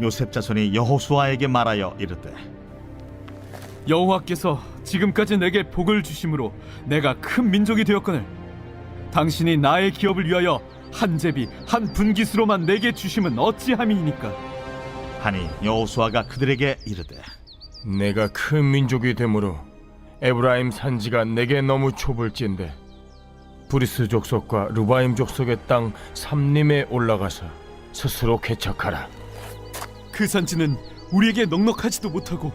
요셉 자손이 여호수아에게 말하여 이르되 여호와께서 지금까지 내게 복을 주심으로 내가 큰 민족이 되었거늘 당신이 나의 기업을 위하여 한 제비 한 분깃으로만 내게 주심은 어찌함이니까. 하니 여호수아가 그들에게 이르되 내가 큰 민족이 되므로 에브라임 산지가 내게 너무 좁을진데 브리스 족속과 르바임 족속의 땅 삼림에 올라가서 스스로 개척하라. 그 산지는 우리에게 넉넉하지도 못하고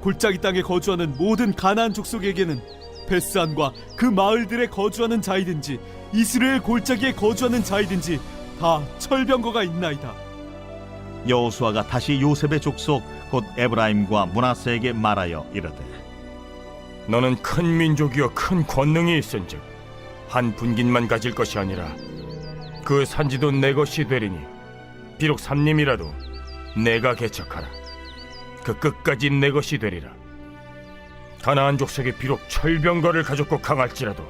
골짜기 땅에 거주하는 모든 가나안 족속에게는 베스안과 그 마을들에 거주하는 자이든지 이스라엘 골짜기에 거주하는 자이든지 다 철병거가 있나이다. 여호수아가 다시 요셉의 족속 곧 에브라임과 므낫세에게 말하여 이르되 너는 큰 민족이여 큰 권능이 있은즉 한 분깃만 가질 것이 아니라 그 산지도 내 것이 되리니 비록 삼림이라도 내가 개척하라. 그 끝까지 내 것이 되리라. 가나안 족속이 비록 철병거를 가졌고 강할지라도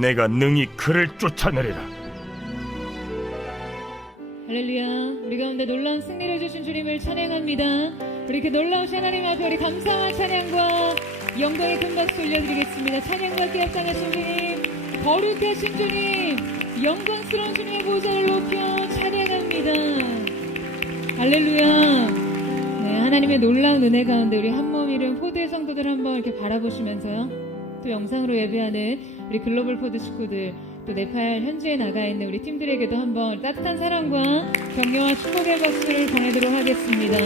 내가 능히 그를 쫓아내리라. 할렐루야. 우리 가운데 놀라운 승리를 주신 주님을 찬양합니다. 우리 그 놀라우신 하나님 앞에 우리 감사와 찬양과 영광의 큰 박수 올려드리겠습니다. 찬양과 기합당하신 주님, 거룩하신 주님, 영광스러운 주님의 보좌를 높여 찬양합니다. 할렐루야. 네, 하나님의 놀라운 은혜 가운데 우리 한몸 이룬 포드의 성도들 한번 이렇게 바라보시면서요, 또 영상으로 예배하는 우리 글로벌 포드 식구들, 또 네팔 현지에 나가 있는 우리 팀들에게도 한번 따뜻한 사랑과 격려와 축복의 박수를 보내도록 하겠습니다.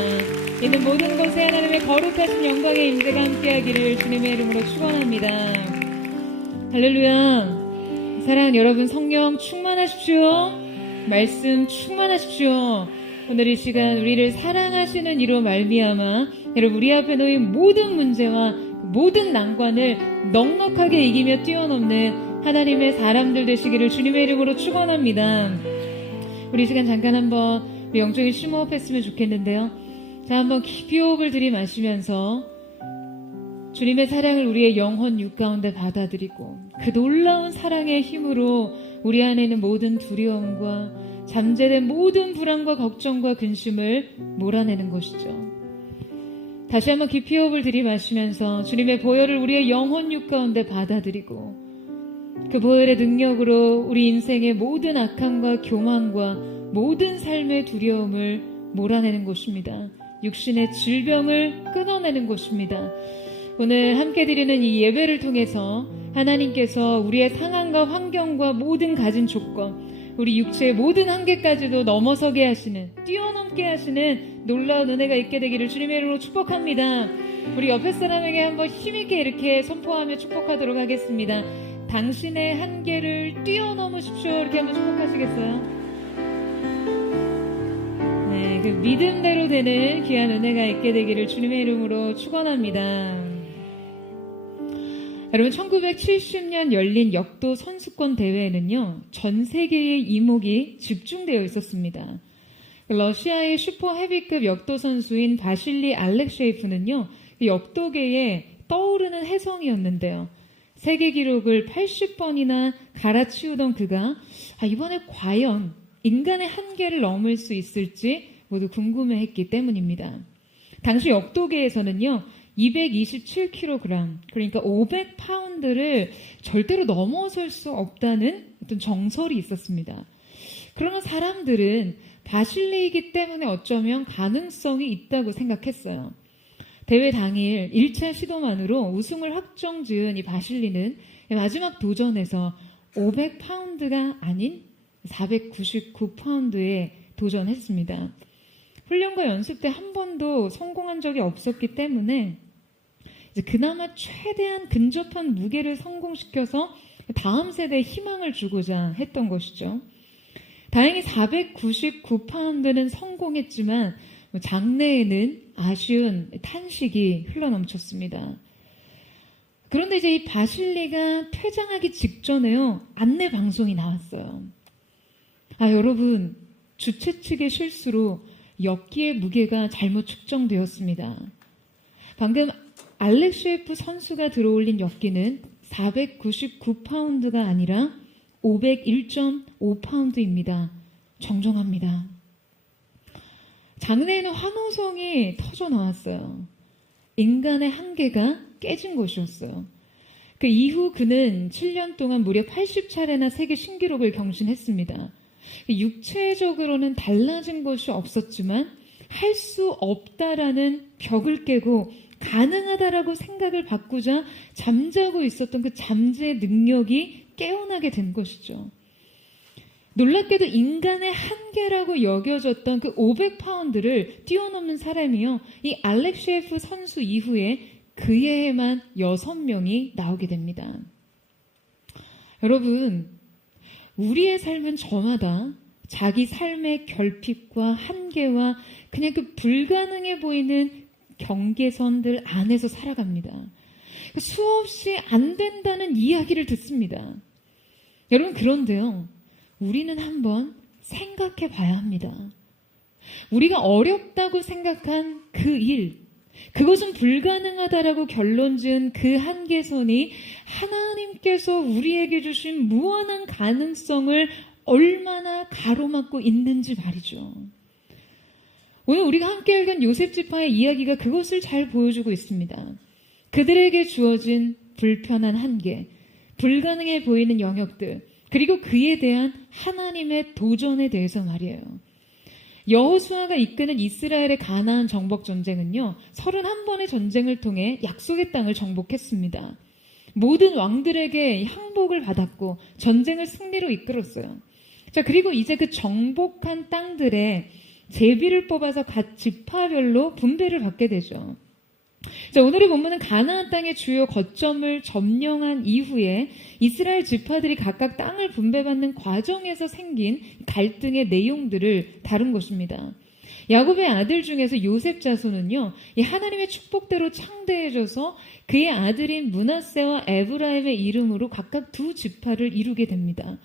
있는 모든 곳에 하나님의 거룩하신 영광의 임재가 함께하기를 주님의 이름으로 축원합니다. 할렐루야. 사랑하는 여러분, 성령 충만하십시오. 말씀 충만하십시오. 오늘 이 시간 우리를 사랑하시는 이로 말미암아 여러분, 우리 앞에 놓인 모든 문제와 모든 난관을 넉넉하게 이기며 뛰어넘는 하나님의 사람들 되시기를 주님의 이름으로 축원합니다. 우리 시간 잠깐 한번 우리 영적인 심호흡 했으면 좋겠는데요. 자, 한번 깊이 호흡을 들이마시면서 주님의 사랑을 우리의 영혼 육 가운데 받아들이고 그 놀라운 사랑의 힘으로 우리 안에 있는 모든 두려움과 잠재된 모든 불안과 걱정과 근심을 몰아내는 것이죠. 다시 한번 깊이 호흡을 들이마시면서 주님의 보혈을 우리의 영혼 육 가운데 받아들이고 그 보혈의 능력으로 우리 인생의 모든 악함과 교만과 모든 삶의 두려움을 몰아내는 것입니다. 육신의 질병을 끊어내는 것입니다. 오늘 함께 드리는 이 예배를 통해서 하나님께서 우리의 상황과 환경과 모든 가진 조건, 우리 육체의 모든 한계까지도 넘어서게 하시는, 뛰어넘게 하시는 놀라운 은혜가 있게 되기를 주님의 이름으로 축복합니다. 우리 옆에 사람에게 한번 힘있게 이렇게 선포하며 축복하도록 하겠습니다. 당신의 한계를 뛰어넘으십시오. 이렇게 한번 축복하시겠어요? 네, 그 믿음대로 되는 귀한 은혜가 있게 되기를 주님의 이름으로 축원합니다. 여러분, 1970년 열린 역도 선수권 대회에는요, 전 세계의 이목이 집중되어 있었습니다. 러시아의 슈퍼 헤비급 역도 선수인 바실리 알렉셰이프는요, 역도계에 떠오르는 혜성이었는데요. 세계 기록을 80번이나 갈아치우던 그가 이번에 과연 인간의 한계를 넘을 수 있을지 모두 궁금해했기 때문입니다. 당시 역도계에서는요, 227kg, 그러니까 500파운드를 절대로 넘어설 수 없다는 어떤 정설이 있었습니다. 그러나 사람들은 바실리이기 때문에 어쩌면 가능성이 있다고 생각했어요. 대회 당일 1차 시도만으로 우승을 확정지은 이 바실리는 마지막 도전에서 500파운드가 아닌 499파운드에 도전했습니다. 훈련과 연습 때 한 번도 성공한 적이 없었기 때문에 이제 그나마 최대한 근접한 무게를 성공시켜서 다음 세대에 희망을 주고자 했던 것이죠. 다행히 499파운드는 성공했지만 장내에는 아쉬운 탄식이 흘러넘쳤습니다. 그런데 이제 이 바실리가 퇴장하기 직전에요, 안내 방송이 나왔어요. 여러분, 주최 측의 실수로 역기의 무게가 잘못 측정되었습니다. 방금 알렉셰이프 선수가 들어올린 역기는 499파운드가 아니라 501.5파운드입니다. 정정합니다. 장래에는 환호성이 터져 나왔어요. 인간의 한계가 깨진 것이었어요. 그 이후 그는 7년 동안 무려 80차례나 세계 신기록을 경신했습니다. 육체적으로는 달라진 것이 없었지만 할 수 없다라는 벽을 깨고 가능하다라고 생각을 바꾸자 잠자고 있었던 그 잠재의 능력이 깨어나게 된 것이죠. 놀랍게도 인간의 한계라고 여겨졌던 그 500파운드를 뛰어넘는 사람이요. 이 알렉시에프 선수 이후에 그해에만 6명이 나오게 됩니다. 여러분, 우리의 삶은 저마다 자기 삶의 결핍과 한계와 그냥 그 불가능해 보이는 경계선들 안에서 살아갑니다. 수없이 안 된다는 이야기를 듣습니다. 여러분, 그런데요, 우리는 한번 생각해 봐야 합니다. 우리가 어렵다고 생각한 그 일, 그것은 불가능하다라고 결론 지은 그 한계선이 하나님께서 우리에게 주신 무한한 가능성을 얼마나 가로막고 있는지 말이죠. 오늘 우리가 함께 읽은 요셉 지파의 이야기가 그것을 잘 보여주고 있습니다. 그들에게 주어진 불편한 한계, 불가능해 보이는 영역들, 그리고 그에 대한 하나님의 도전에 대해서 말이에요. 여호수아가 이끄는 이스라엘의 가나안 정복 전쟁은요, 31번의 전쟁을 통해 약속의 땅을 정복했습니다. 모든 왕들에게 항복을 받았고 전쟁을 승리로 이끌었어요. 자, 그리고 이제 그 정복한 땅들의 제비를 뽑아서 각 지파별로 분배를 받게 되죠. 자, 오늘의 본문은 가나안 땅의 주요 거점을 점령한 이후에 이스라엘 지파들이 각각 땅을 분배받는 과정에서 생긴 갈등의 내용들을 다룬 것입니다. 야곱의 아들 중에서 요셉 자손은요, 이 하나님의 축복대로 창대해져서 그의 아들인 므낫세와 에브라임의 이름으로 각각 두 지파를 이루게 됩니다.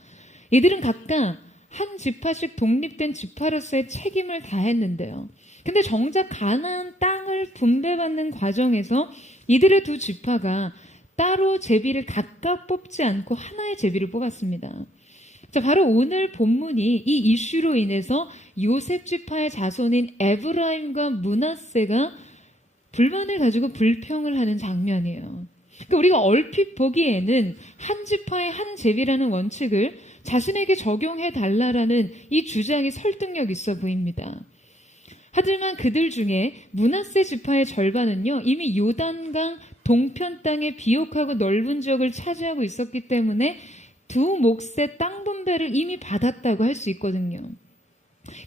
이들은 각각 한 지파씩 독립된 지파로서의 책임을 다했는데요. 근데 정작 가나안 땅을 분배받는 과정에서 이들의 두 지파가 따로 제비를 각각 뽑지 않고 하나의 제비를 뽑았습니다. 자, 바로 오늘 본문이 이 이슈로 인해서 요셉 지파의 자손인 에브라임과 므낫세가 불만을 가지고 불평을 하는 장면이에요. 그러니까 우리가 얼핏 보기에는 한 지파의 한 제비라는 원칙을 자신에게 적용해 달라라는 이 주장이 설득력 있어 보입니다. 하지만 그들 중에 므낫세 지파의 절반은요, 이미 요단강 동편 땅의 비옥하고 넓은 지역을 차지하고 있었기 때문에 두 몫의 땅 분배를 이미 받았다고 할 수 있거든요.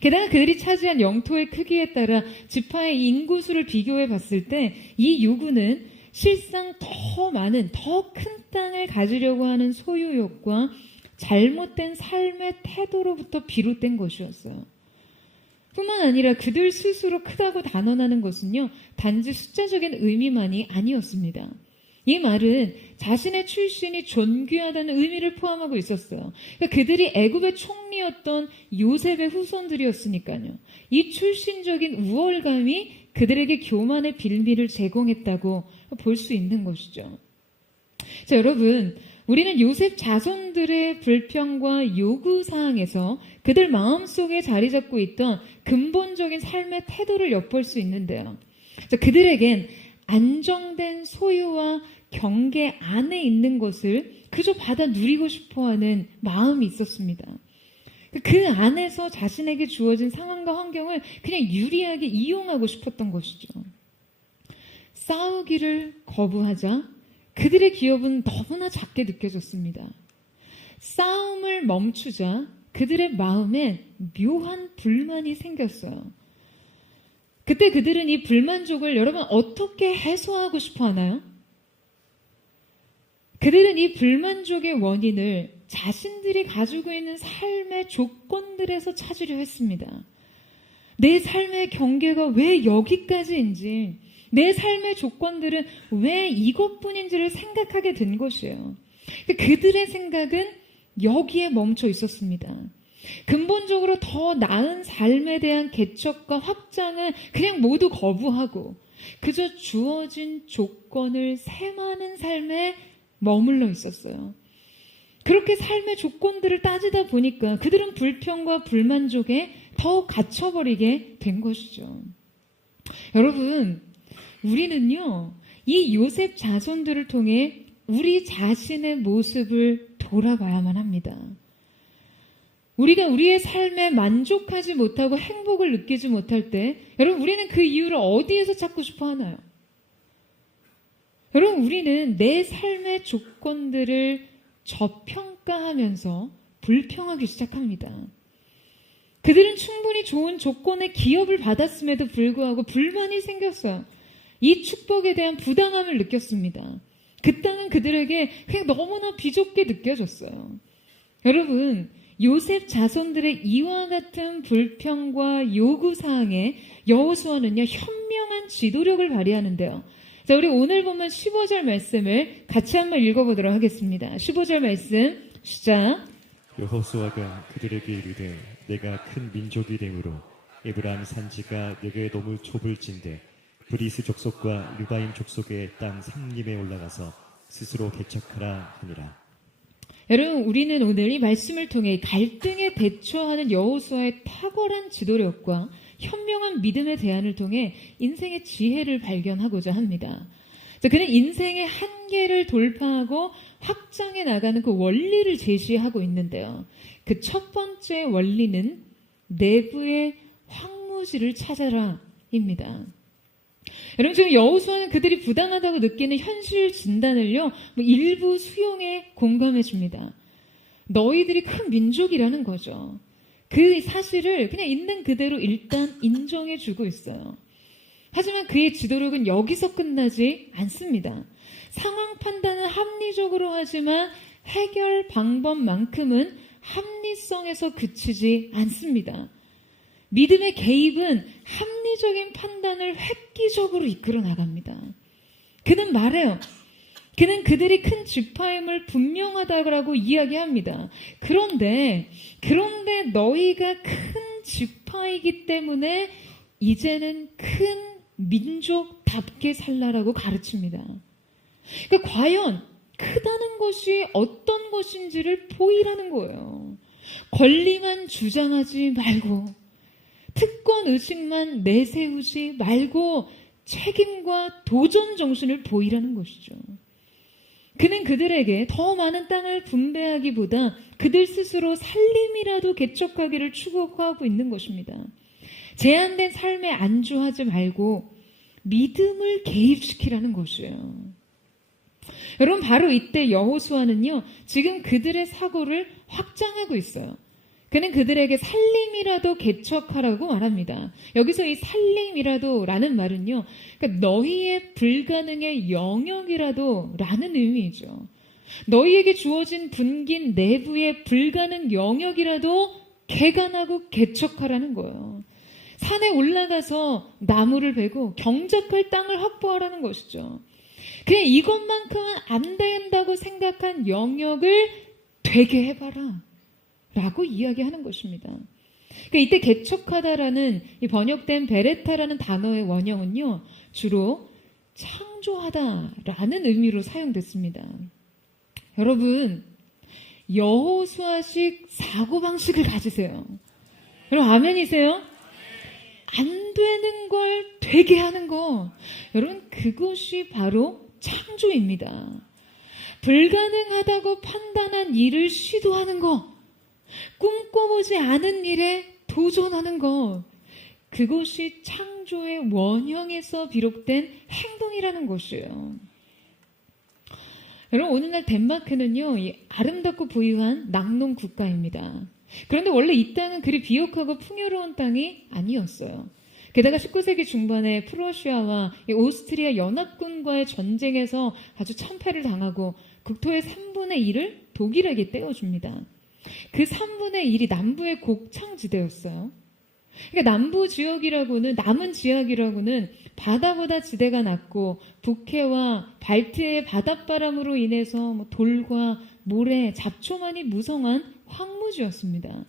게다가 그들이 차지한 영토의 크기에 따라 지파의 인구수를 비교해 봤을 때 이 요구는 실상 더 많은, 더 큰 땅을 가지려고 하는 소유욕과 잘못된 삶의 태도로부터 비롯된 것이었어요. 뿐만 아니라 그들 스스로 크다고 단언하는 것은요, 단지 숫자적인 의미만이 아니었습니다. 이 말은 자신의 출신이 존귀하다는 의미를 포함하고 있었어요. 그러니까 그들이 애굽의 총리였던 요셉의 후손들이었으니까요. 이 출신적인 우월감이 그들에게 교만의 빌미를 제공했다고 볼 수 있는 것이죠. 자, 여러분, 우리는 요셉 자손들의 불평과 요구사항에서 그들 마음속에 자리 잡고 있던 근본적인 삶의 태도를 엿볼 수 있는데요. 그들에겐 안정된 소유와 경계 안에 있는 것을 그저 받아 누리고 싶어하는 마음이 있었습니다. 그 안에서 자신에게 주어진 상황과 환경을 그냥 유리하게 이용하고 싶었던 것이죠. 싸우기를 거부하자 그들의 기업은 너무나 작게 느껴졌습니다. 싸움을 멈추자 그들의 마음에 묘한 불만이 생겼어요. 그때 그들은 이 불만족을 여러분 어떻게 해소하고 싶어 하나요? 그들은 이 불만족의 원인을 자신들이 가지고 있는 삶의 조건들에서 찾으려 했습니다. 내 삶의 경계가 왜 여기까지인지, 내 삶의 조건들은 왜 이것뿐인지를 생각하게 된 것이에요. 그들의 생각은 여기에 멈춰 있었습니다. 근본적으로 더 나은 삶에 대한 개척과 확장을 그냥 모두 거부하고 그저 주어진 조건을 세마는 삶에 머물러 있었어요. 그렇게 삶의 조건들을 따지다 보니까 그들은 불평과 불만족에 더 갇혀버리게 된 것이죠. 여러분, 우리는요, 이 요셉 자손들을 통해 우리 자신의 모습을 돌아봐야만 합니다. 우리가 우리의 삶에 만족하지 못하고 행복을 느끼지 못할 때, 여러분, 우리는 그 이유를 어디에서 찾고 싶어 하나요? 여러분, 우리는 내 삶의 조건들을 저평가하면서 불평하기 시작합니다. 그들은 충분히 좋은 조건의 기업을 받았음에도 불구하고 불만이 생겼어요. 이 축복에 대한 부당함을 느꼈습니다. 그 땅은 그들에게 그냥 너무나 비좁게 느껴졌어요. 여러분, 요셉 자손들의 이와 같은 불평과 요구사항에 여호수아는요, 현명한 지도력을 발휘하는데요. 자, 우리 오늘 보면 15절 말씀을 같이 한번 읽어보도록 하겠습니다. 15절 말씀 시작. 여호수아가 그들에게 이르되 내가 큰 민족이 되므로 에브라임 산지가 내게 너무 좁을진대 브리스 족속과 르바임 족속의 땅 삼림에 올라가서 스스로 개척하라 하니라. 여러분, 우리는 오늘 이 말씀을 통해 갈등에 대처하는 여호수아의 탁월한 지도력과 현명한 믿음의 대안을 통해 인생의 지혜를 발견하고자 합니다. 자, 그는 인생의 한계를 돌파하고 확장해 나가는 그 원리를 제시하고 있는데요. 그 첫 번째 원리는 내부의 황무지를 찾아라입니다. 여러분, 지금 여호수아는 그들이 부당하다고 느끼는 현실 진단을요, 일부 수용에 공감해 줍니다. 너희들이 큰 민족이라는 거죠. 그 사실을 그냥 있는 그대로 일단 인정해 주고 있어요. 하지만 그의 지도력은 여기서 끝나지 않습니다. 상황 판단은 합리적으로 하지만 해결 방법만큼은 합리성에서 그치지 않습니다. 믿음의 개입은 합리적인 판단을 획기적으로 이끌어 나갑니다. 그는 말해요. 그는 그들이 큰 지파임을 분명하다고 이야기합니다. 그런데 너희가 큰 지파이기 때문에 이제는 큰 민족답게 살라라고 가르칩니다. 그러니까 과연 크다는 것이 어떤 것인지를 보이라는 거예요. 권리만 주장하지 말고 특권 의식만 내세우지 말고 책임과 도전 정신을 보이라는 것이죠. 그는 그들에게 더 많은 땅을 분배하기보다 그들 스스로 살림이라도 개척하기를 추구하고 있는 것입니다. 제한된 삶에 안주하지 말고 믿음을 개입시키라는 것이에요. 여러분, 바로 이때 여호수아는요, 지금 그들의 사고를 확장하고 있어요. 그는 그들에게 살림이라도 개척하라고 말합니다. 여기서 이 살림이라도라는 말은요, 그러니까 너희의 불가능의 영역이라도라는 의미이죠. 너희에게 주어진 분긴 내부의 불가능 영역이라도 개간하고 개척하라는 거예요. 산에 올라가서 나무를 베고 경작할 땅을 확보하라는 것이죠. 그냥 이것만큼은 안 된다고 생각한 영역을 되게 해봐라 라고 이야기하는 것입니다. 그러니까 이때 개척하다라는 이 번역된 베레타라는 단어의 원형은요, 주로 창조하다라는 의미로 사용됐습니다. 여러분, 여호수아식 사고방식을 가지세요. 여러분, 아멘이세요? 안 되는 걸 되게 하는 거, 여러분, 그것이 바로 창조입니다. 불가능하다고 판단한 일을 시도하는 거, 꿈꿔보지 않은 일에 도전하는 것, 그것이 창조의 원형에서 비롯된 행동이라는 것이에요. 여러분, 오늘날 덴마크는요, 아름답고 부유한 낙농 국가입니다. 그런데 원래 이 땅은 그리 비옥하고 풍요로운 땅이 아니었어요. 게다가 19세기 중반에 프러시아와 오스트리아 연합군과의 전쟁에서 아주 참패를 당하고 국토의 3분의 1을 독일에게 떼어줍니다. 그 3분의 1이 남부의 곡창지대였어요. 그러니까 남부 지역이라고는, 남은 지역이라고는 바다보다 지대가 낮고 북해와 발트해의 바닷바람으로 인해서 돌과 모래, 잡초만이 무성한 황무지였습니다.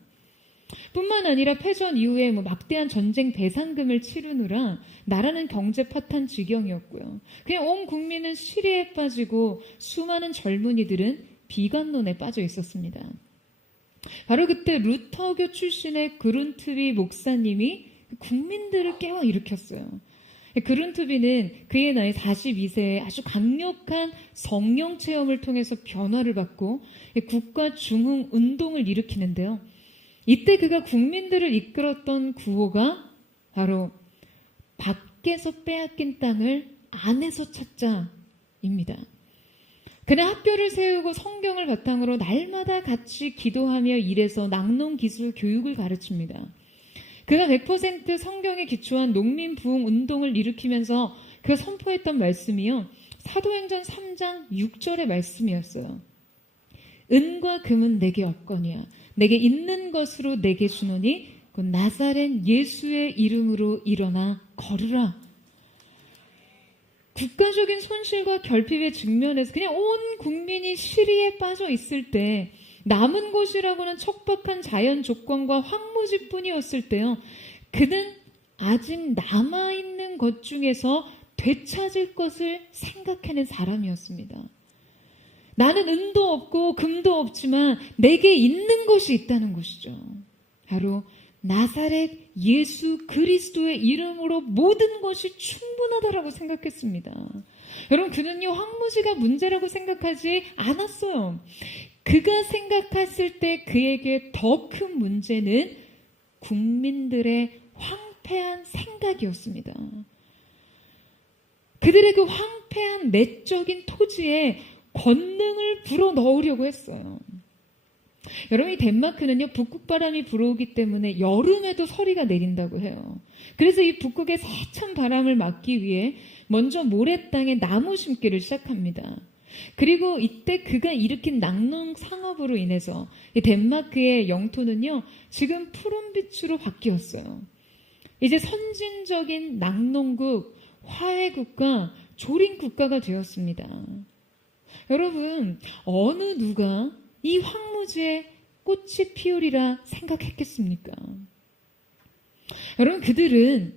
뿐만 아니라 패전 이후에 막대한 전쟁 배상금을 치르느라 나라는 경제 파탄 지경이었고요. 그냥 온 국민은 시리에 빠지고 수많은 젊은이들은 비관론에 빠져 있었습니다. 바로 그때 루터교 출신의 그룬트비 목사님이 국민들을 깨워 일으켰어요. 그룬트비는 그의 나이 42세에 아주 강력한 성령 체험을 통해서 변화를 받고 국가 중흥 운동을 일으키는데요. 이때 그가 국민들을 이끌었던 구호가 바로 밖에서 빼앗긴 땅을 안에서 찾자입니다. 그는 학교를 세우고 성경을 바탕으로 날마다 같이 기도하며 일해서 낭농 기술 교육을 가르칩니다. 그가 100% 성경에 기초한 농민 부흥 운동을 일으키면서 그가 선포했던 말씀이요. 사도행전 3장 6절의 말씀이었어요. 은과 금은 내게 없거니와 내게 있는 것으로 내게 주노니 곧 나사렛 예수의 이름으로 일어나 걸으라. 국가적인 손실과 결핍의 직면에서 그냥 온 국민이 시리에 빠져 있을 때 남은 곳이라고는 척박한 자연 조건과 황무지뿐이었을 때요. 그는 아직 남아있는 것 중에서 되찾을 것을 생각하는 사람이었습니다. 나는 은도 없고 금도 없지만 내게 있는 것이 있다는 것이죠. 바로 나사렛 예수 그리스도의 이름으로 모든 것이 충분하다라고 생각했습니다. 여러분, 그는요 황무지가 문제라고 생각하지 않았어요. 그가 생각했을 때 그에게 더 큰 문제는 국민들의 황폐한 생각이었습니다. 그들의 그 황폐한 내적인 토지에 권능을 불어넣으려고 했어요. 여러분, 이 덴마크는요 북극바람이 불어오기 때문에 여름에도 서리가 내린다고 해요. 그래서 이 북극의 세찬 바람을 막기 위해 먼저 모래 땅에 나무 심기를 시작합니다. 그리고 이때 그가 일으킨 낙농 상업으로 인해서 이 덴마크의 영토는요 지금 푸른빛으로 바뀌었어요. 이제 선진적인 낙농국, 화해국가, 조림국가가 되었습니다. 여러분, 어느 누가 이 황무지에 꽃이 피우리라 생각했겠습니까? 여러분, 그들은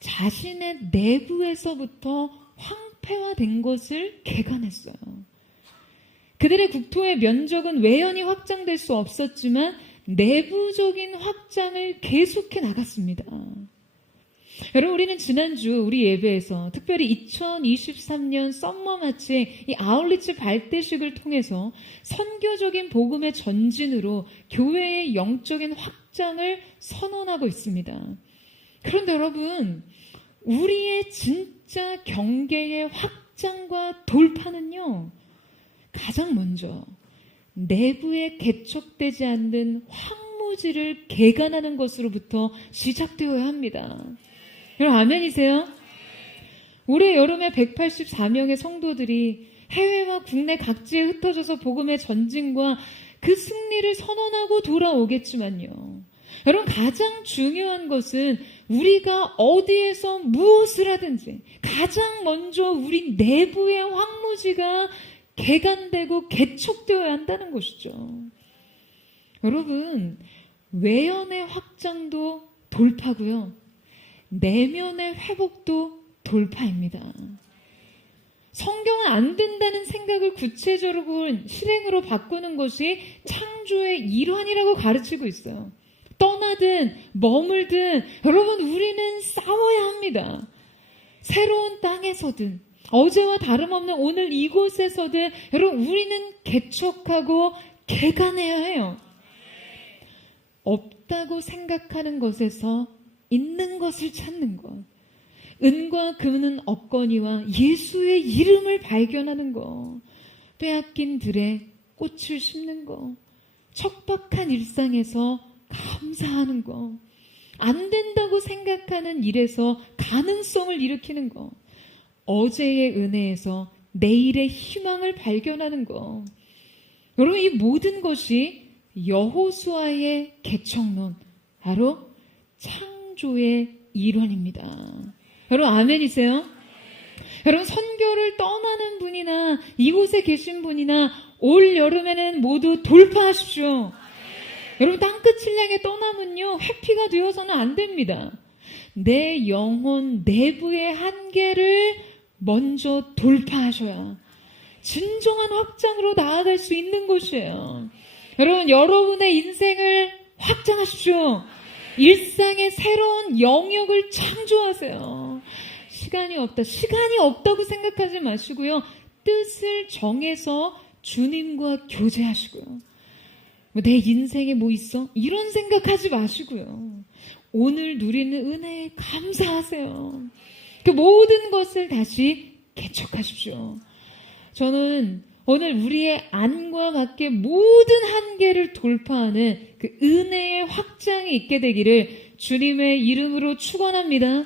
자신의 내부에서부터 황폐화된 것을 개간했어요. 그들의 국토의 면적은 외연히 확장될 수 없었지만 내부적인 확장을 계속해 나갔습니다. 여러분, 우리는 지난주 우리 예배에서 특별히 2023년 썸머마치 이 아울리치 발대식을 통해서 선교적인 복음의 전진으로 교회의 영적인 확장을 선언하고 있습니다. 그런데 여러분, 우리의 진짜 경계의 확장과 돌파는요, 가장 먼저 내부에 개척되지 않는 황무지를 개간하는 것으로부터 시작되어야 합니다. 여러분, 아멘이세요? 올해 여름에 184명의 성도들이 해외와 국내 각지에 흩어져서 복음의 전진과 그 승리를 선언하고 돌아오겠지만요. 여러분, 가장 중요한 것은 우리가 어디에서 무엇을 하든지 가장 먼저 우리 내부의 황무지가 개간되고 개척되어야 한다는 것이죠. 여러분, 외연의 확장도 돌파고요. 내면의 회복도 돌파입니다. 성경은 안 된다는 생각을 구체적으로 실행으로 바꾸는 것이 창조의 일환이라고 가르치고 있어요. 떠나든 머물든 여러분, 우리는 싸워야 합니다. 새로운 땅에서든 어제와 다름없는 오늘 이곳에서든 여러분, 우리는 개척하고 개간해야 해요. 없다고 생각하는 것에서 있는 것을 찾는 것, 은과 금은 없거니와 예수의 이름을 발견하는 것, 빼앗긴 들에 꽃을 심는 것, 척박한 일상에서 감사하는 것, 안 된다고 생각하는 일에서 가능성을 일으키는 것, 어제의 은혜에서 내일의 희망을 발견하는 것. 여러분, 이 모든 것이 여호수아의 개척론, 바로 창조의 일환입니다. 여러분, 아멘이세요? 여러분, 선교를 떠나는 분이나 이곳에 계신 분이나 올 여름에는 모두 돌파하십시오. 여러분, 땅끝을 향해 떠나면요 회피가 되어서는 안 됩니다. 내 영혼 내부의 한계를 먼저 돌파하셔야 진정한 확장으로 나아갈 수 있는 것이에요. 여러분, 여러분의 인생을 확장하십시오. 일상의 새로운 영역을 창조하세요. 시간이 없다고 생각하지 마시고요. 뜻을 정해서 주님과 교제하시고요. 내 인생에 뭐 있어? 이런 생각하지 마시고요. 오늘 누리는 은혜에 감사하세요. 그 모든 것을 다시 개척하십시오. 저는 오늘 우리의 안과 밖의 모든 한계를 돌파하는 그 은혜의 확장이 있게 되기를 주님의 이름으로 축원합니다.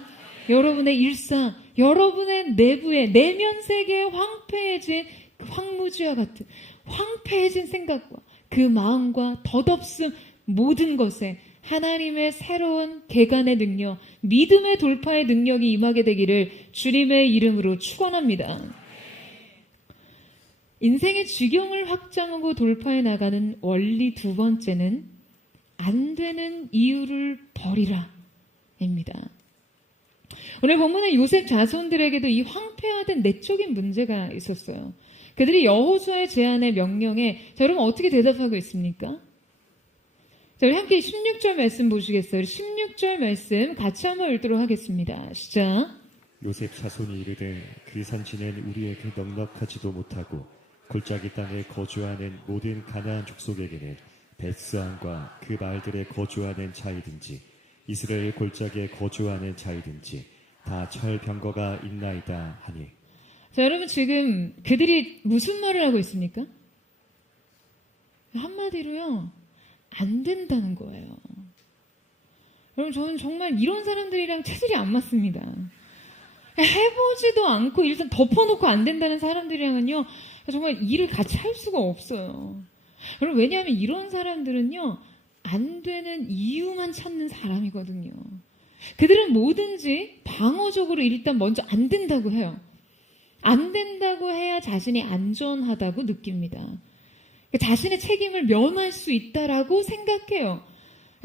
여러분의 일상, 여러분의 내부의 내면 세계에 황폐해진 그 황무지와 같은 황폐해진 생각과 그 마음과 덧없음 모든 것에 하나님의 새로운 개간의 능력, 믿음의 돌파의 능력이 임하게 되기를 주님의 이름으로 축원합니다. 인생의 지경을 확장하고 돌파해 나가는 원리 두 번째는 안 되는 이유를 버리라 입니다. 오늘 본문의 요셉 자손들에게도 이 황폐화된 내적인 문제가 있었어요. 그들이 여호수아의 제안의 명령에 자, 여러분 어떻게 대답하고 있습니까? 자, 우리 함께 16절 말씀 보시겠어요? 16절 말씀 같이 한번 읽도록 하겠습니다. 시작. 요셉 자손이 이르되 그 산지는 우리에게 넉넉하지도 못하고 골짜기 땅에 거주하는 모든 가나안 족속에게는 벳스안과 그 마을들에 거주하는 자이든지 이스라엘 골짜기에 거주하는 자이든지 다 철병거가 있나이다 하니. 자, 여러분 지금 그들이 무슨 말을 하고 있습니까? 한마디로요, 안 된다는 거예요. 여러분 저는 정말 이런 사람들이랑 체질이 안 맞습니다. 해보지도 않고 일단 덮어놓고 안 된다는 사람들이랑은요 정말 일을 같이 할 수가 없어요. 여러분 왜냐하면 이런 사람들은요 안 되는 이유만 찾는 사람이거든요. 그들은 뭐든지 방어적으로 일단 먼저 안 된다고 해요. 안 된다고 해야 자신이 안전하다고 느낍니다. 자신의 책임을 면할 수 있다라고 생각해요.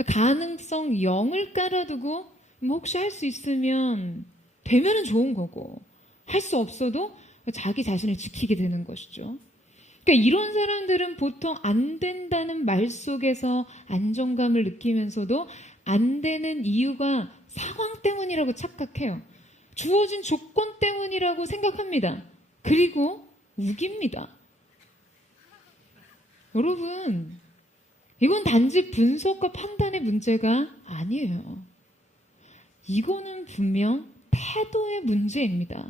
가능성 0을 깔아두고 뭐 혹시 할 수 있으면 되면은 좋은 거고 할 수 없어도 자기 자신을 지키게 되는 것이죠. 그러니까 이런 사람들은 보통 안 된다는 말 속에서 안정감을 느끼면서도 안 되는 이유가 상황 때문이라고 착각해요. 주어진 조건 때문이라고 생각합니다. 그리고 우깁니다. 여러분, 이건 단지 분석과 판단의 문제가 아니에요. 이거는 분명 태도의 문제입니다.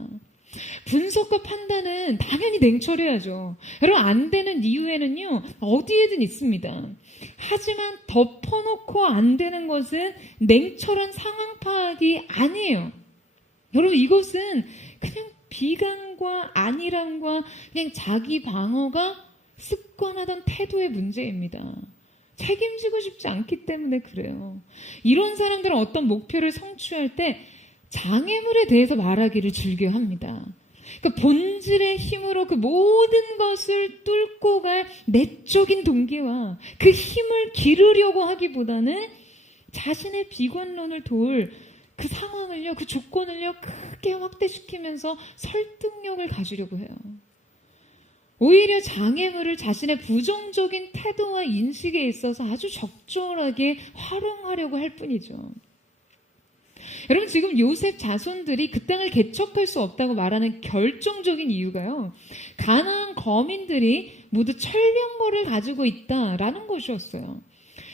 분석과 판단은 당연히 냉철해야죠. 여러분, 안 되는 이유에는요, 어디에든 있습니다. 하지만 덮어놓고 안 되는 것은 냉철한 상황 파악이 아니에요. 여러분, 이것은 그냥 비관과 안일함과 그냥 자기 방어가 습관하던 태도의 문제입니다. 책임지고 싶지 않기 때문에 그래요. 이런 사람들은 어떤 목표를 성취할 때 장애물에 대해서 말하기를 즐겨합니다. 그러니까 본질의 힘으로 그 모든 것을 뚫고 갈 내적인 동기와 그 힘을 기르려고 하기보다는 자신의 비관론을 도울 그 상황을요, 그 조건을요, 크게 확대시키면서 설득력을 가지려고 해요. 오히려 장애물을 자신의 부정적인 태도와 인식에 있어서 아주 적절하게 활용하려고 할 뿐이죠. 여러분 지금 요셉 자손들이 그 땅을 개척할 수 없다고 말하는 결정적인 이유가요. 가나안 거민들이 모두 철병거를 가지고 있다라는 것이었어요.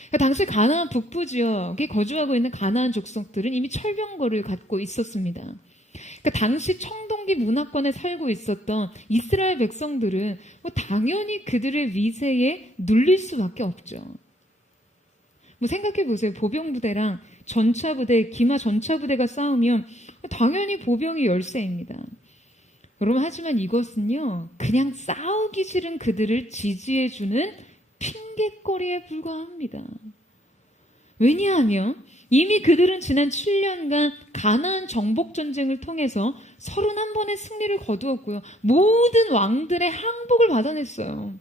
그러니까 당시 가나안 북부 지역에 거주하고 있는 가나안 족속들은 이미 철병거를 갖고 있었습니다. 그러니까 당시 청동기 문화권에 살고 있었던 이스라엘 백성들은 뭐 당연히 그들의 위세에 눌릴 수밖에 없죠. 뭐 생각해 보세요. 보병부대랑 전차부대, 기마 전차부대가 싸우면 당연히 보병이 열세입니다. 여러분 하지만 이것은요 그냥 싸우기 싫은 그들을 지지해주는 핑곗거리에 불과합니다. 왜냐하면 이미 그들은 지난 7년간 가나안 정복전쟁을 통해서 31번의 승리를 거두었고요. 모든 왕들의 항복을 받아냈어요.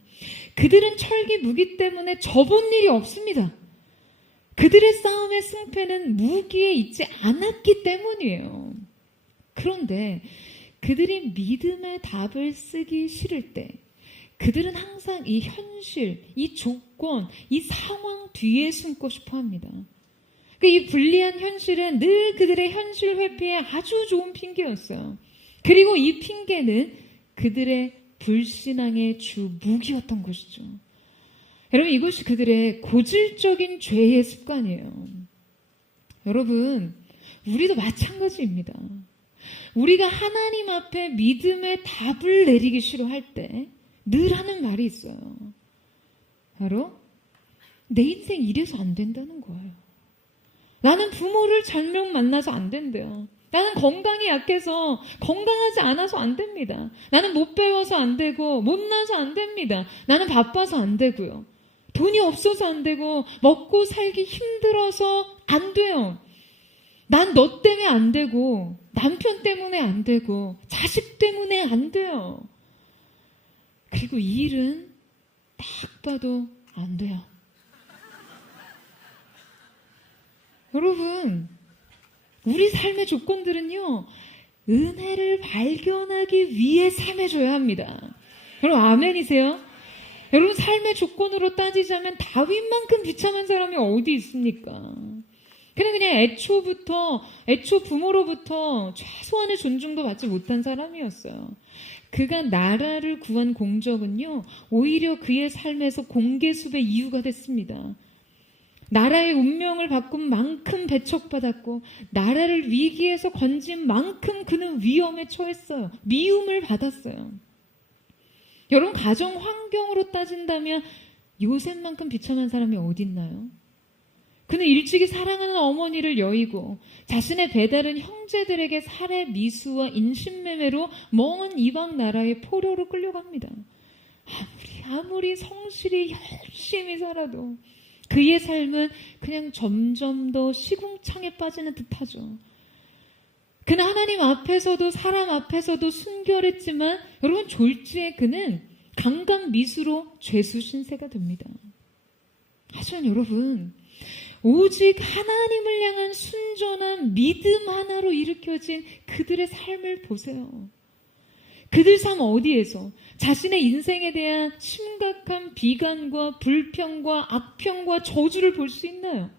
그들은 철기 무기 때문에 져본 일이 없습니다. 그들의 싸움의 승패는 무기에 있지 않았기 때문이에요. 그런데 그들이 믿음의 답을 쓰기 싫을 때, 그들은 항상 이 현실, 이 조건, 이 상황 뒤에 숨고 싶어 합니다. 이 불리한 현실은 늘 그들의 현실 회피에 아주 좋은 핑계였어요. 그리고 이 핑계는 그들의 불신앙의 주 무기였던 것이죠. 여러분, 이것이 그들의 고질적인 죄의 습관이에요. 여러분, 우리도 마찬가지입니다. 우리가 하나님 앞에 믿음의 답을 내리기 싫어할 때 늘 하는 말이 있어요. 바로 내 인생 이래서 안 된다는 거예요. 나는 부모를 잘못 만나서 안 된대요. 나는 건강이 약해서 건강하지 않아서 안 됩니다. 나는 못 배워서 안 되고 못나서 안 됩니다. 나는 바빠서 안 되고요. 돈이 없어서 안 되고 먹고 살기 힘들어서 안 돼요. 난 너 때문에 안 되고 남편 때문에 안 되고 자식 때문에 안 돼요. 그리고 이 일은 딱 봐도 안 돼요. 여러분, 우리 삶의 조건들은요, 은혜를 발견하기 위해 삶해줘야 합니다. 여러분, 아멘이세요? 여러분, 삶의 조건으로 따지자면 다윗만큼 비참한 사람이 어디 있습니까? 그냥 애초 부모로부터 최소한의 존중도 받지 못한 사람이었어요. 그가 나라를 구한 공적은요, 오히려 그의 삶에서 공개수배 이유가 됐습니다. 나라의 운명을 바꾼 만큼 배척받았고 나라를 위기에서 건진 만큼 그는 위험에 처했어요. 미움을 받았어요. 여러분, 가정 환경으로 따진다면 요셉만큼 비참한 사람이 어디 있나요? 그는 일찍이 사랑하는 어머니를 여의고 자신의 배다른 형제들에게 살해 미수와 인신매매로 먼 이방 나라의 포로로 끌려갑니다. 아무리 성실히 열심히 살아도 그의 삶은 그냥 점점 더 시궁창에 빠지는 듯하죠. 그는 하나님 앞에서도 사람 앞에서도 순결했지만 여러분, 졸지에 그는 강간미수로 죄수 신세가 됩니다. 하지만 여러분, 오직 하나님을 향한 순전한 믿음 하나로 일으켜진 그들의 삶을 보세요. 그들 삶 어디에서 자신의 인생에 대한 심각한 비관과 불평과 악평과 저주를 볼 수 있나요?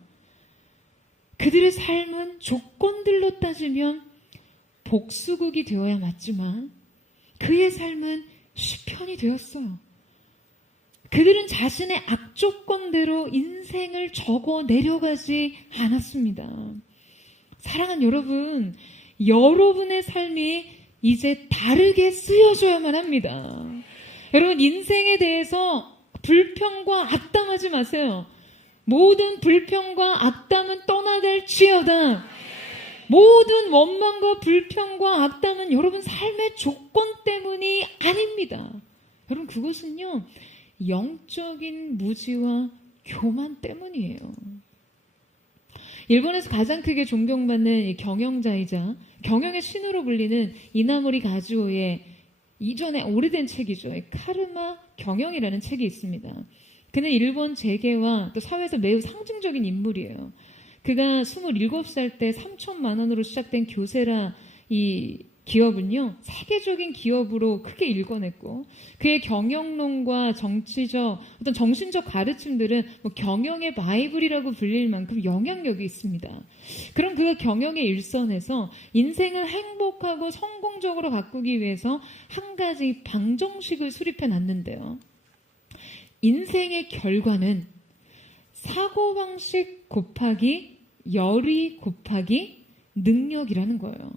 그들의 삶은 조건들로 따지면 복수국이 되어야 맞지만 그의 삶은 시편이 되었어요. 그들은 자신의 악조건대로 인생을 적어 내려가지 않았습니다. 사랑하는 여러분, 여러분의 삶이 이제 다르게 쓰여져야만 합니다. 여러분, 인생에 대해서 불평과 악담하지 마세요. 모든 불평과 악담은 떠나갈지어다. 모든 원망과 불평과 악담은 여러분 삶의 조건 때문이 아닙니다. 여러분, 그것은요, 영적인 무지와 교만 때문이에요. 일본에서 가장 크게 존경받는 경영자이자 경영의 신으로 불리는 이나모리 가즈오의 이전에 오래된 책이죠. 카르마 경영이라는 책이 있습니다. 그는 일본 재계와 또 사회에서 매우 상징적인 인물이에요. 그가 27살 때 3천만 원으로 시작된 교세라 이 기업은요, 세계적인 기업으로 크게 일궈냈고 그의 경영론과 어떤 정신적 가르침들은 경영의 바이블이라고 불릴 만큼 영향력이 있습니다. 그럼 그가 경영의 일선에서 인생을 행복하고 성공적으로 가꾸기 위해서 한 가지 방정식을 수립해 놨는데요. 인생의 결과는 사고방식 곱하기 열의 곱하기 능력이라는 거예요.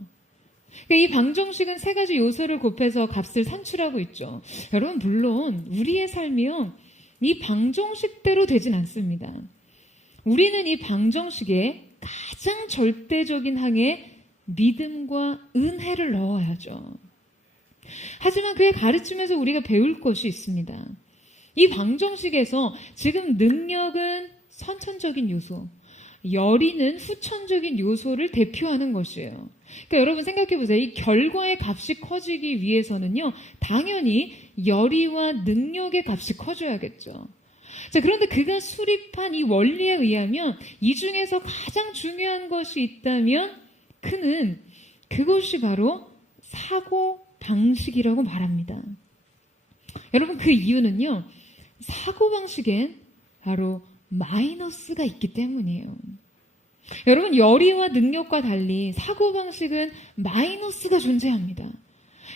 이 방정식은 세 가지 요소를 곱해서 값을 산출하고 있죠. 여러분, 물론 우리의 삶이요, 이 방정식대로 되진 않습니다. 우리는 이 방정식에 가장 절대적인 항에 믿음과 은혜를 넣어야죠. 하지만 그의 가르침에서 우리가 배울 것이 있습니다. 이 방정식에서 지금 능력은 선천적인 요소, 열의는 후천적인 요소를 대표하는 것이에요. 그러니까 여러분 생각해 보세요. 이 결과의 값이 커지기 위해서는요, 당연히 열의와 능력의 값이 커져야겠죠. 자, 그런데 그가 수립한 이 원리에 의하면 이 중에서 가장 중요한 것이 있다면 그는 그것이 바로 사고 방식이라고 말합니다. 여러분 그 이유는요. 사고방식엔 바로 마이너스가 있기 때문이에요. 여러분 열의와 능력과 달리 사고방식은 마이너스가 존재합니다.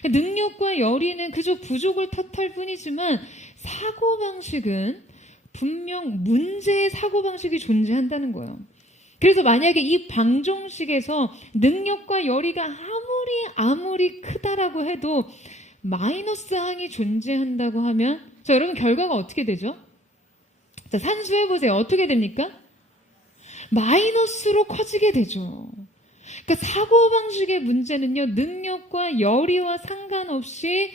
능력과 열의는 그저 부족을 탓할 뿐이지만 사고방식은 분명 문제의 사고방식이 존재한다는 거예요. 그래서 만약에 이 방정식에서 능력과 열의가 아무리 크다라고 해도 마이너스 항이 존재한다고 하면 자 여러분 결과가 어떻게 되죠? 자 산수해보세요. 어떻게 됩니까? 마이너스로 커지게 되죠. 그러니까 사고방식의 문제는요. 능력과 열의와 상관없이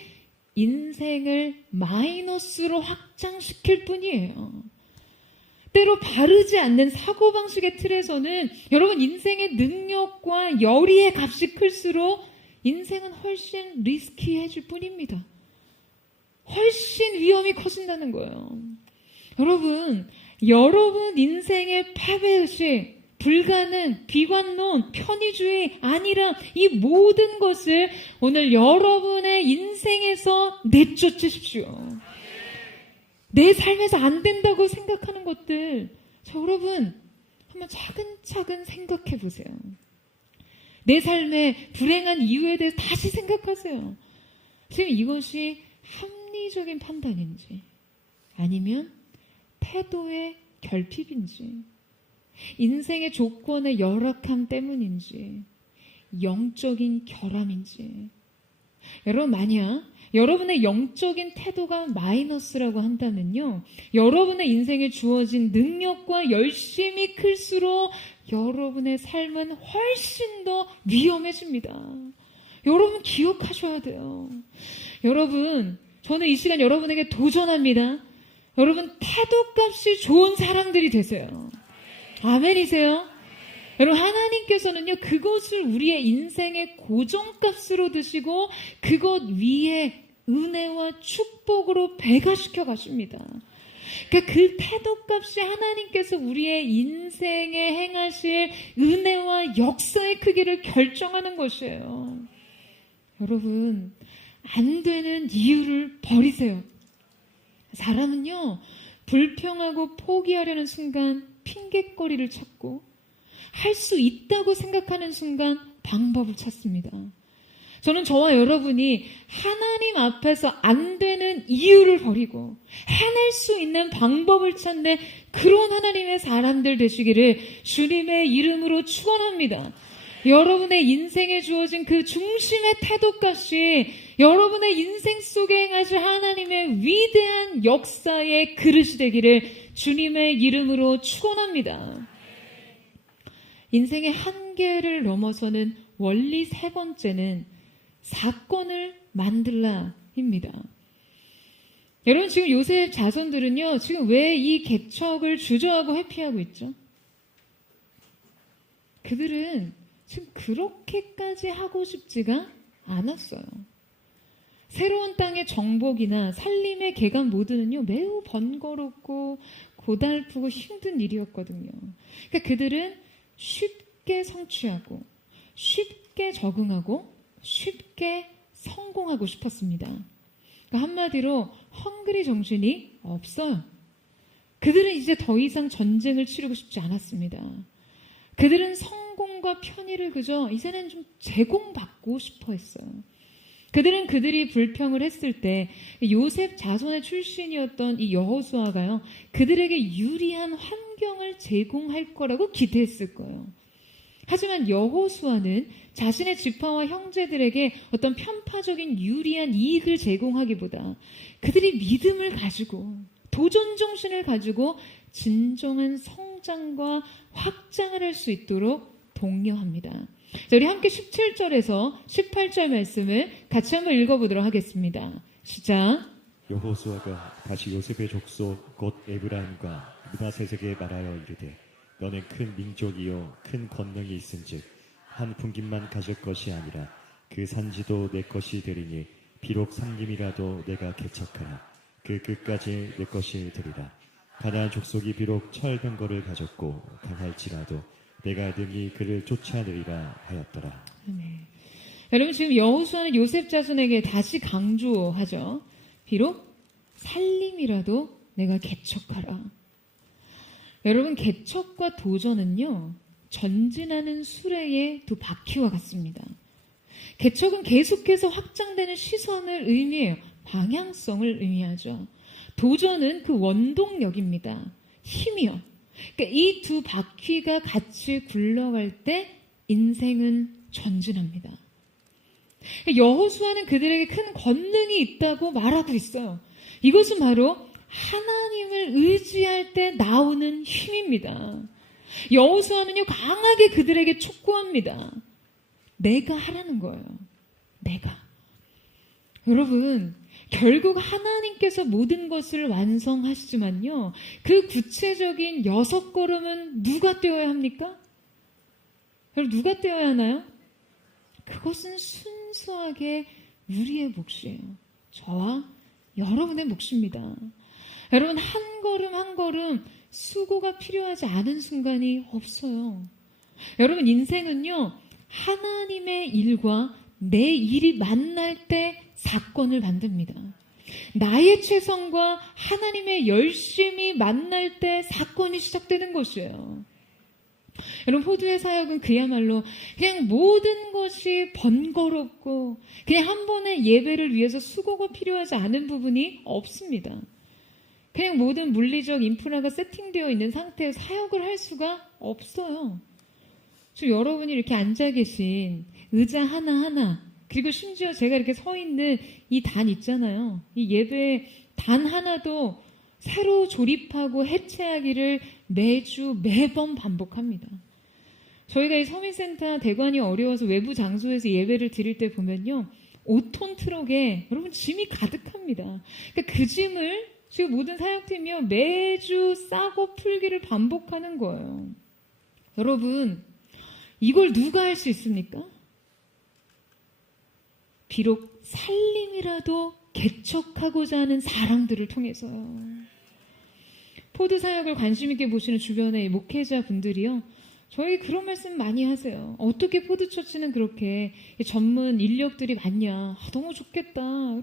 인생을 마이너스로 확장시킬 뿐이에요. 때로 바르지 않는 사고방식의 틀에서는 여러분 인생의 능력과 열의의 값이 클수록 인생은 훨씬 리스키해질 뿐입니다. 훨씬 위험이 커진다는 거예요. 여러분 인생의 패배의식, 불가능, 비관론, 편의주의 아니라 이 모든 것을 오늘 여러분의 인생에서 내쫓으십시오. 내 삶에서 안 된다고 생각하는 것들, 자, 여러분 한번 차근차근 생각해 보세요. 내 삶의 불행한 이유에 대해서 다시 생각하세요. 지금 이것이 합리적인 판단인지 아니면 태도의 결핍인지 인생의 조건의 열악함 때문인지 영적인 결함인지 여러분 만약 여러분의 영적인 태도가 마이너스라고 한다면요 여러분의 인생에 주어진 능력과 열심이 클수록 여러분의 삶은 훨씬 더 위험해집니다. 여러분 기억하셔야 돼요. 여러분 저는 이 시간 여러분에게 도전합니다. 여러분 태도값이 좋은 사람들이 되세요. 아멘이세요? 여러분 하나님께서는요 그것을 우리의 인생의 고정값으로 드시고 그것 위에 은혜와 축복으로 배가시켜 가십니다. 그러니까 그 태도값이 하나님께서 우리의 인생에 행하실 은혜와 역사의 크기를 결정하는 것이에요. 여러분 안 되는 이유를 버리세요. 사람은요 불평하고 포기하려는 순간 핑곗거리를 찾고 할 수 있다고 생각하는 순간 방법을 찾습니다. 저는 저와 여러분이 하나님 앞에서 안 되는 이유를 버리고 해낼 수 있는 방법을 찾는 그런 하나님의 사람들 되시기를 주님의 이름으로 축원합니다. 여러분의 인생에 주어진 그 중심의 태도값이 여러분의 인생 속에 행하실 하나님의 위대한 역사의 그릇이 되기를 주님의 이름으로 축원합니다. 인생의 한계를 넘어서는 원리 세 번째는 사건을 만들라입니다. 여러분 지금 요셉 자손들은요 지금 왜 이 개척을 주저하고 회피하고 있죠? 그들은 지금 그렇게까지 하고 싶지가 않았어요. 새로운 땅의 정복이나 살림의 개간 모두는요 매우 번거롭고 고달프고 힘든 일이었거든요. 그러니까 그들은 쉽게 성취하고 쉽게 적응하고 쉽게 성공하고 싶었습니다. 그러니까 한마디로 헝그리 정신이 없어요. 그들은 이제 더 이상 전쟁을 치르고 싶지 않았습니다. 그들은 성공과 편의를 그저 이제는 좀 제공받고 싶어 했어요. 그들은 그들이 불평을 했을 때 요셉 자손의 출신이었던 이 여호수아가요 그들에게 유리한 환경을 제공할 거라고 기대했을 거예요. 하지만 여호수아는 자신의 지파와 형제들에게 어떤 편파적인 유리한 이익을 제공하기보다 그들이 믿음을 가지고 도전 정신을 가지고 진정한 성장과 확장을 할 수 있도록 독려합니다. 자, 우리 함께 17절에서 18절 말씀을 같이 한번 읽어보도록 하겠습니다. 시작. 여호수아가 다시 요셉의 족속 곧 에브라임과 므낫세에게 말하여 이르되 너는 큰 민족이요 큰 권능이 있은즉 한 분깃만 가질 것이 아니라 그 산지도 내 것이 되리니 비록 삼림이라도 내가 개척하라 그 끝까지 내 것이 되리라. 가나안 족속이 비록 철병거를 가졌고 강할지라도 내가 능히 그를 쫓아내리라 하였더라. 여러분 지금 여호수아는 요셉 자손에게 다시 강조하죠. 비록 살림이라도 내가 개척하라. 여러분, 개척과 도전은요, 전진하는 수레의 두 바퀴와 같습니다. 개척은 계속해서 확장되는 시선을 의미해요. 방향성을 의미하죠. 도전은 그 원동력입니다. 힘이요. 그러니까 이 두 바퀴가 같이 굴러갈 때 인생은 전진합니다. 여호수아는 그들에게 큰 권능이 있다고 말하고 있어요. 이것은 바로 하나님을 의지할 때 나오는 힘입니다. 여호수아는요, 강하게 그들에게 촉구합니다. 내가 하라는 거예요. 내가. 여러분, 결국 하나님께서 모든 것을 완성하시지만요, 그 구체적인 6걸음은 누가 떼어야 합니까? 여러분, 누가 떼어야 하나요? 그것은 순수하게 우리의 몫이에요. 저와 여러분의 몫입니다. 여러분, 한 걸음 한 걸음 수고가 필요하지 않은 순간이 없어요. 여러분, 인생은요, 하나님의 일과 내 일이 만날 때 사건을 만듭니다. 나의 최선과 하나님의 열심이 만날 때 사건이 시작되는 것이에요. 여러분, 포도의 사역은 그야말로 그냥 모든 것이 번거롭고 그냥 한 번의 예배를 위해서 수고가 필요하지 않은 부분이 없습니다. 그냥 모든 물리적 인프라가 세팅되어 있는 상태에서 사역을 할 수가 없어요. 지금 여러분이 이렇게 앉아 계신 의자 하나하나, 그리고 심지어 제가 이렇게 서 있는 이 단 있잖아요. 이 예배 단 하나도 새로 조립하고 해체하기를 매번 반복합니다. 저희가 이 서민센터 대관이 어려워서 외부 장소에서 예배를 드릴 때 보면요, 5톤 트럭에 여러분 짐이 가득합니다. 그러니까 그 짐을 지금 모든 사역팀이요, 매주 싸고 풀기를 반복하는 거예요. 여러분, 이걸 누가 할 수 있습니까? 비록 살림이라도 개척하고자 하는 사람들을 통해서요. 포드 사역을 관심 있게 보시는 주변의 목회자 분들이요, 저희 그런 말씀 많이 하세요. 어떻게 포드처치는 그렇게 전문 인력들이 많냐. 너무 좋겠다.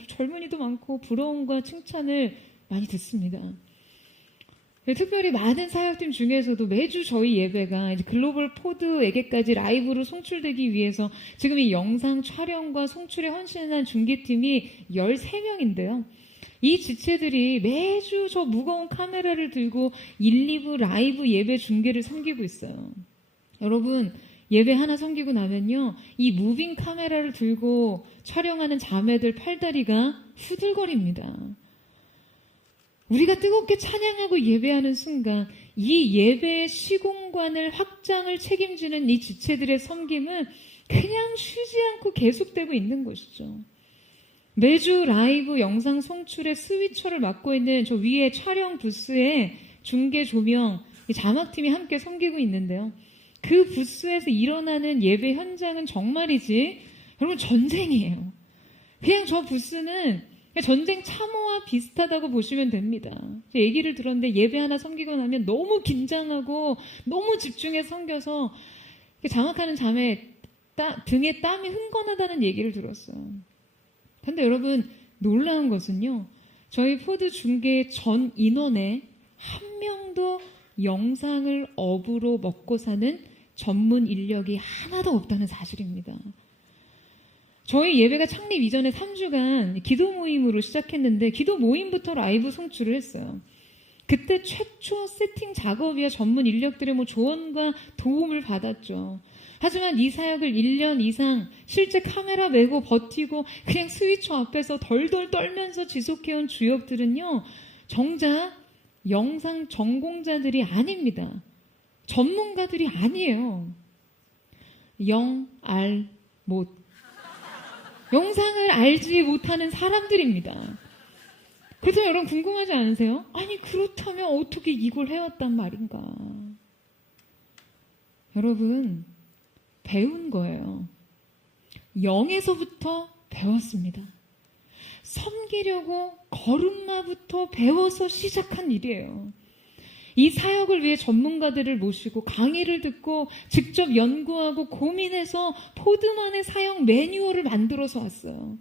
젊은이도 많고 부러움과 칭찬을 많이 듣습니다. 특별히 많은 사역팀 중에서도 매주 저희 예배가 이제 글로벌 포드에게까지 라이브로 송출되기 위해서 지금 이 영상 촬영과 송출에 헌신한 중계팀이 13명인데요. 이 지체들이 매주 저 무거운 카메라를 들고 1, 2부 라이브 예배 중계를 섬기고 있어요. 여러분, 예배 하나 섬기고 나면요, 이 무빙 카메라를 들고 촬영하는 자매들 팔다리가 후들거립니다. 우리가 뜨겁게 찬양하고 예배하는 순간 이 예배의 시공간을 확장을 책임지는 이 지체들의 섬김은 그냥 쉬지 않고 계속되고 있는 것이죠. 매주 라이브 영상 송출의 스위처를 맡고 있는 저 위에 촬영 부스에 중계 조명 자막팀이 함께 섬기고 있는데요. 그 부스에서 일어나는 예배 현장은 정말이지 여러분 전쟁이에요. 그냥 저 부스는 전쟁 참호와 비슷하다고 보시면 됩니다. 얘기를 들었는데 예배 하나 섬기고 나면 너무 긴장하고 너무 집중해서 섬겨서 장악하는 자매 등에 땀이 흥건하다는 얘기를 들었어요. 근데 여러분, 놀라운 것은요, 저희 포드 중계 전 인원에 한 명도 영상을 업으로 먹고 사는 전문 인력이 하나도 없다는 사실입니다. 저희 예배가 창립 이전에 3주간 기도 모임으로 시작했는데 기도 모임부터 라이브 송출을 했어요. 그때 최초 세팅 작업이야 전문 인력들의 조언과 도움을 받았죠. 하지만 이 사역을 1년 이상 실제 카메라 메고 버티고 그냥 스위처 앞에서 덜덜 떨면서 지속해온 주역들은요, 정작 영상 전공자들이 아닙니다. 전문가들이 아니에요. 못. 영상을 알지 못하는 사람들입니다. 그래서 여러분 궁금하지 않으세요? 아니 그렇다면 어떻게 이걸 해왔단 말인가? 여러분, 배운 거예요. 0에서부터 배웠습니다. 섬기려고 걸음마부터 배워서 시작한 일이에요. 이 사역을 위해 전문가들을 모시고 강의를 듣고 직접 연구하고 고민해서 포드만의 사역 매뉴얼을 만들어서 왔어요.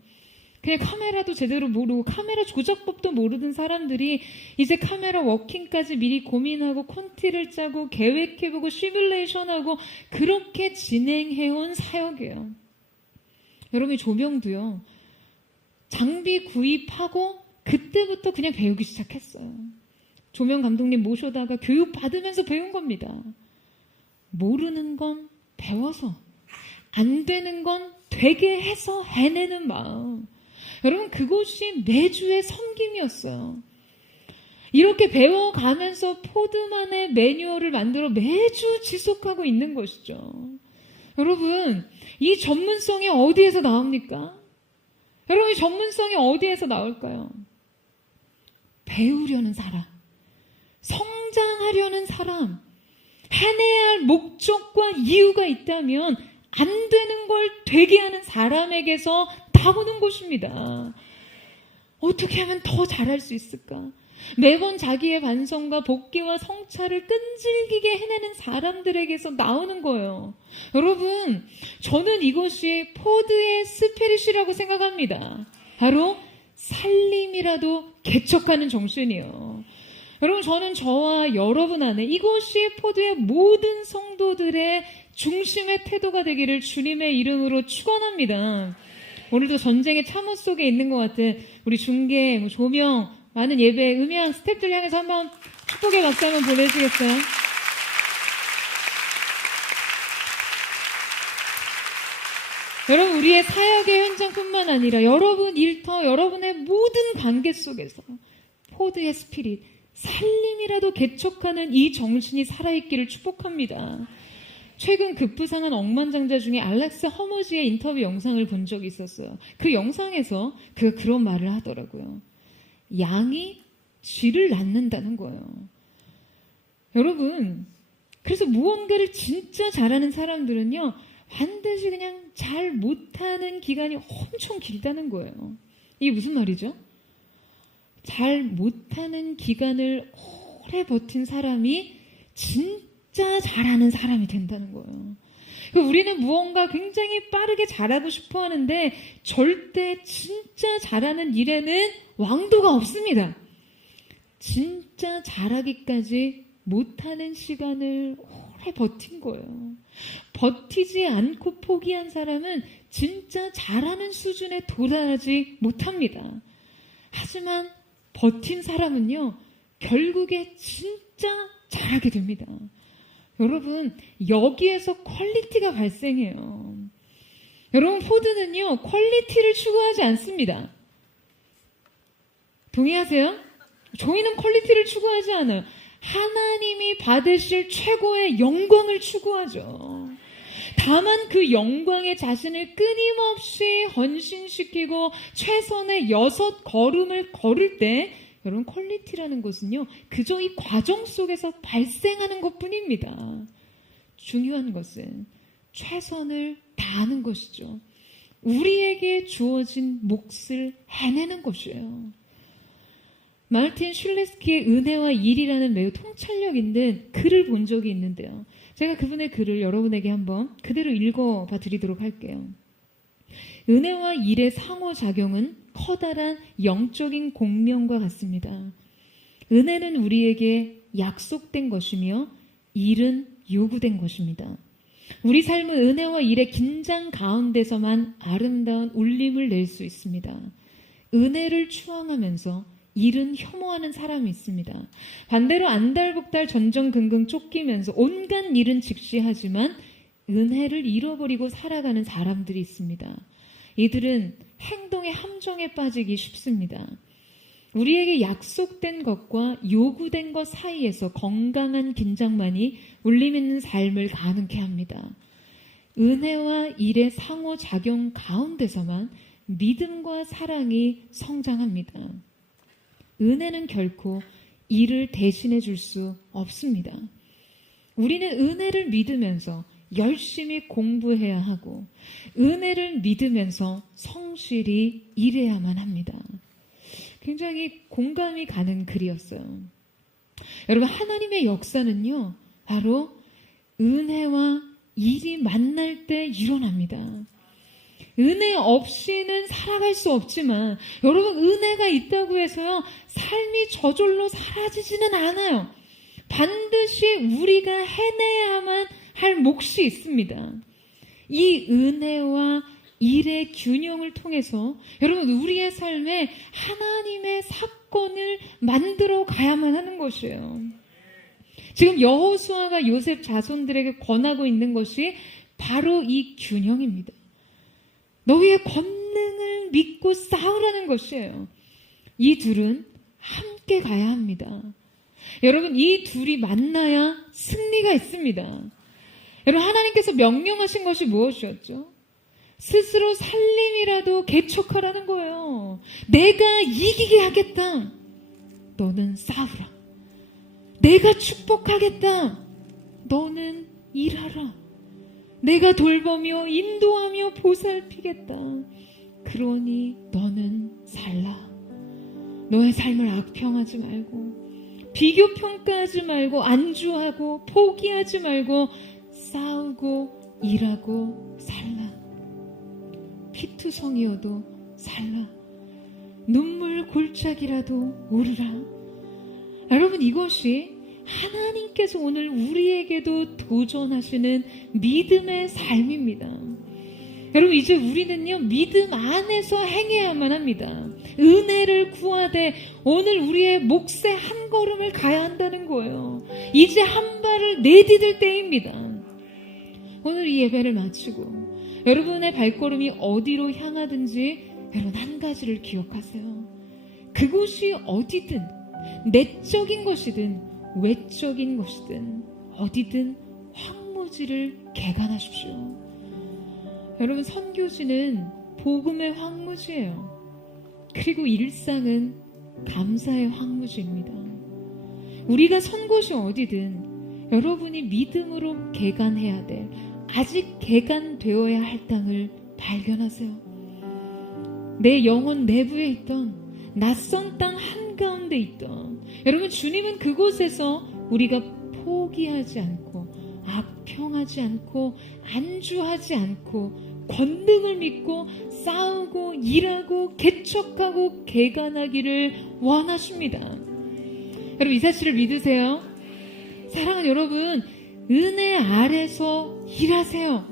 그냥 카메라도 제대로 모르고 카메라 조작법도 모르는 사람들이 이제 카메라 워킹까지 미리 고민하고 콘티를 짜고 계획해보고 시뮬레이션하고 그렇게 진행해온 사역이에요. 여러분, 조명도요. 장비 구입하고 그때부터 그냥 배우기 시작했어요. 조명 감독님 모셔다가 교육 받으면서 배운 겁니다. 모르는 건 배워서, 안 되는 건 되게 해서 해내는 마음. 여러분, 그것이 매주의 섬김이었어요. 이렇게 배워가면서 포드만의 매뉴얼을 만들어 매주 지속하고 있는 것이죠. 여러분, 이 전문성이 어디에서 나옵니까? 여러분, 이 전문성이 어디에서 나올까요? 배우려는 사람, 성장하려는 사람, 해내야 할 목적과 이유가 있다면 안 되는 걸 되게 하는 사람에게서 나오는 것입니다. 어떻게 하면 더 잘할 수 있을까? 매번 자기의 반성과 복귀와 성찰을 끈질기게 해내는 사람들에게서 나오는 거예요. 여러분, 저는 이것이 포드의 스피릿이라고 생각합니다. 바로 살림이라도 개척하는 정신이에요. 여러분, 저는 저와 여러분 안에 이것이 포드의 모든 성도들의 중심의 태도가 되기를 주님의 이름으로 축원합니다. 오늘도 전쟁의 참호 속에 있는 것 같은 우리 중계, 조명, 많은 예배, 음향 스태프들 향해서 한번 축복의 박수 한번 보내주시겠어요? 여러분, 우리의 사역의 현장뿐만 아니라 여러분 일터, 여러분의 모든 관계 속에서 포드의 스피릿, 살림이라도 개척하는 이 정신이 살아있기를 축복합니다. 최근 급부상한 억만장자 중에 알렉스 허머지의 인터뷰 영상을 본 적이 있었어요. 그 영상에서 그가 그런 말을 하더라고요. 양이 쥐를 낳는다는 거예요. 여러분, 그래서 무언가를 진짜 잘하는 사람들은요, 반드시 그냥 잘 못하는 기간이 엄청 길다는 거예요. 이게 무슨 말이죠? 잘 못하는 기간을 오래 버틴 사람이 진짜 잘하는 사람이 된다는 거예요. 우리는 무언가 굉장히 빠르게 잘하고 싶어 하는데 절대 진짜 잘하는 일에는 왕도가 없습니다. 진짜 잘하기까지 못하는 시간을 오래 버틴 거예요. 버티지 않고 포기한 사람은 진짜 잘하는 수준에 도달하지 못합니다. 하지만 버틴 사람은요, 결국에 진짜 잘하게 됩니다. 여러분, 여기에서 퀄리티가 발생해요. 여러분, 포드는요, 퀄리티를 추구하지 않습니다. 동의하세요? 저희는 퀄리티를 추구하지 않아요. 하나님이 받으실 최고의 영광을 추구하죠. 다만 그 영광에 자신을 끊임없이 헌신시키고 최선의 6걸음을 걸을 때, 여러분, 퀄리티라는 것은요, 그저 이 과정 속에서 발생하는 것뿐입니다. 중요한 것은 최선을 다하는 것이죠. 우리에게 주어진 몫을 해내는 것이에요. 마르틴 슐레스키의 은혜와 일이라는 매우 통찰력 있는 글을 본 적이 있는데요. 제가 그분의 글을 여러분에게 한번 그대로 읽어봐 드리도록 할게요. 은혜와 일의 상호작용은 커다란 영적인 공명과 같습니다. 은혜는 우리에게 약속된 것이며 일은 요구된 것입니다. 우리 삶은 은혜와 일의 긴장 가운데서만 아름다운 울림을 낼 수 있습니다. 은혜를 추앙하면서 일은 혐오하는 사람이 있습니다. 반대로 안달복달 전전긍긍 쫓기면서 온갖 일은 직시하지만 은혜를 잃어버리고 살아가는 사람들이 있습니다. 이들은 행동의 함정에 빠지기 쉽습니다. 우리에게 약속된 것과 요구된 것 사이에서 건강한 긴장만이 울림 있는 삶을 가능케 합니다. 은혜와 일의 상호작용 가운데서만 믿음과 사랑이 성장합니다. 은혜는 결코 일을 대신해 줄 수 없습니다. 우리는 은혜를 믿으면서 열심히 공부해야 하고 은혜를 믿으면서 성실히 일해야만 합니다. 굉장히 공감이 가는 글이었어요. 여러분, 하나님의 역사는요, 바로 은혜와 일이 만날 때 일어납니다. 은혜 없이는 살아갈 수 없지만 여러분 은혜가 있다고 해서요 삶이 저절로 사라지지는 않아요. 반드시 우리가 해내야만 할 몫이 있습니다. 이 은혜와 일의 균형을 통해서 여러분 우리의 삶에 하나님의 사건을 만들어 가야만 하는 것이에요. 지금 여호수아가 요셉 자손들에게 권하고 있는 것이 바로 이 균형입니다. 너희의 권능을 믿고 싸우라는 것이에요. 이 둘은 함께 가야 합니다. 여러분 이 둘이 만나야 승리가 있습니다. 여러분 하나님께서 명령하신 것이 무엇이었죠? 스스로 살림이라도 개척하라는 거예요. 내가 이기게 하겠다. 너는 싸우라. 내가 축복하겠다. 너는 일하라. 내가 돌보며 인도하며 보살피겠다. 그러니 너는 살라. 너의 삶을 악평하지 말고 비교 평가하지 말고 안주하고 포기하지 말고 싸우고 일하고 살라. 피투성이어도 살라. 눈물 골짜기라도 오르라. 여러분 이것이 하나님께서 오늘 우리에게도 도전하시는 믿음의 삶입니다. 여러분 이제 우리는요 믿음 안에서 행해야만 합니다. 은혜를 구하되 오늘 우리의 몫의 한 걸음을 가야 한다는 거예요. 이제 한 발을 내디딜 때입니다. 오늘 이 예배를 마치고 여러분의 발걸음이 어디로 향하든지 여러분 한 가지를 기억하세요. 그곳이 어디든 내적인 것이든 외적인 것이든 어디든 황무지를 개간하십시오. 여러분 선교지는 복음의 황무지예요. 그리고 일상은 감사의 황무지입니다. 우리가 선 곳이 어디든 여러분이 믿음으로 개간해야 될 아직 개간되어야 할 땅을 발견하세요. 내 영혼 내부에 있던 낯선 땅 한가운데 있던 여러분 주님은 그곳에서 우리가 포기하지 않고 악평하지 않고 안주하지 않고 권능을 믿고 싸우고 일하고 개척하고 개간하기를 원하십니다. 여러분 이 사실을 믿으세요? 사랑하는 여러분 은혜 아래서 일하세요.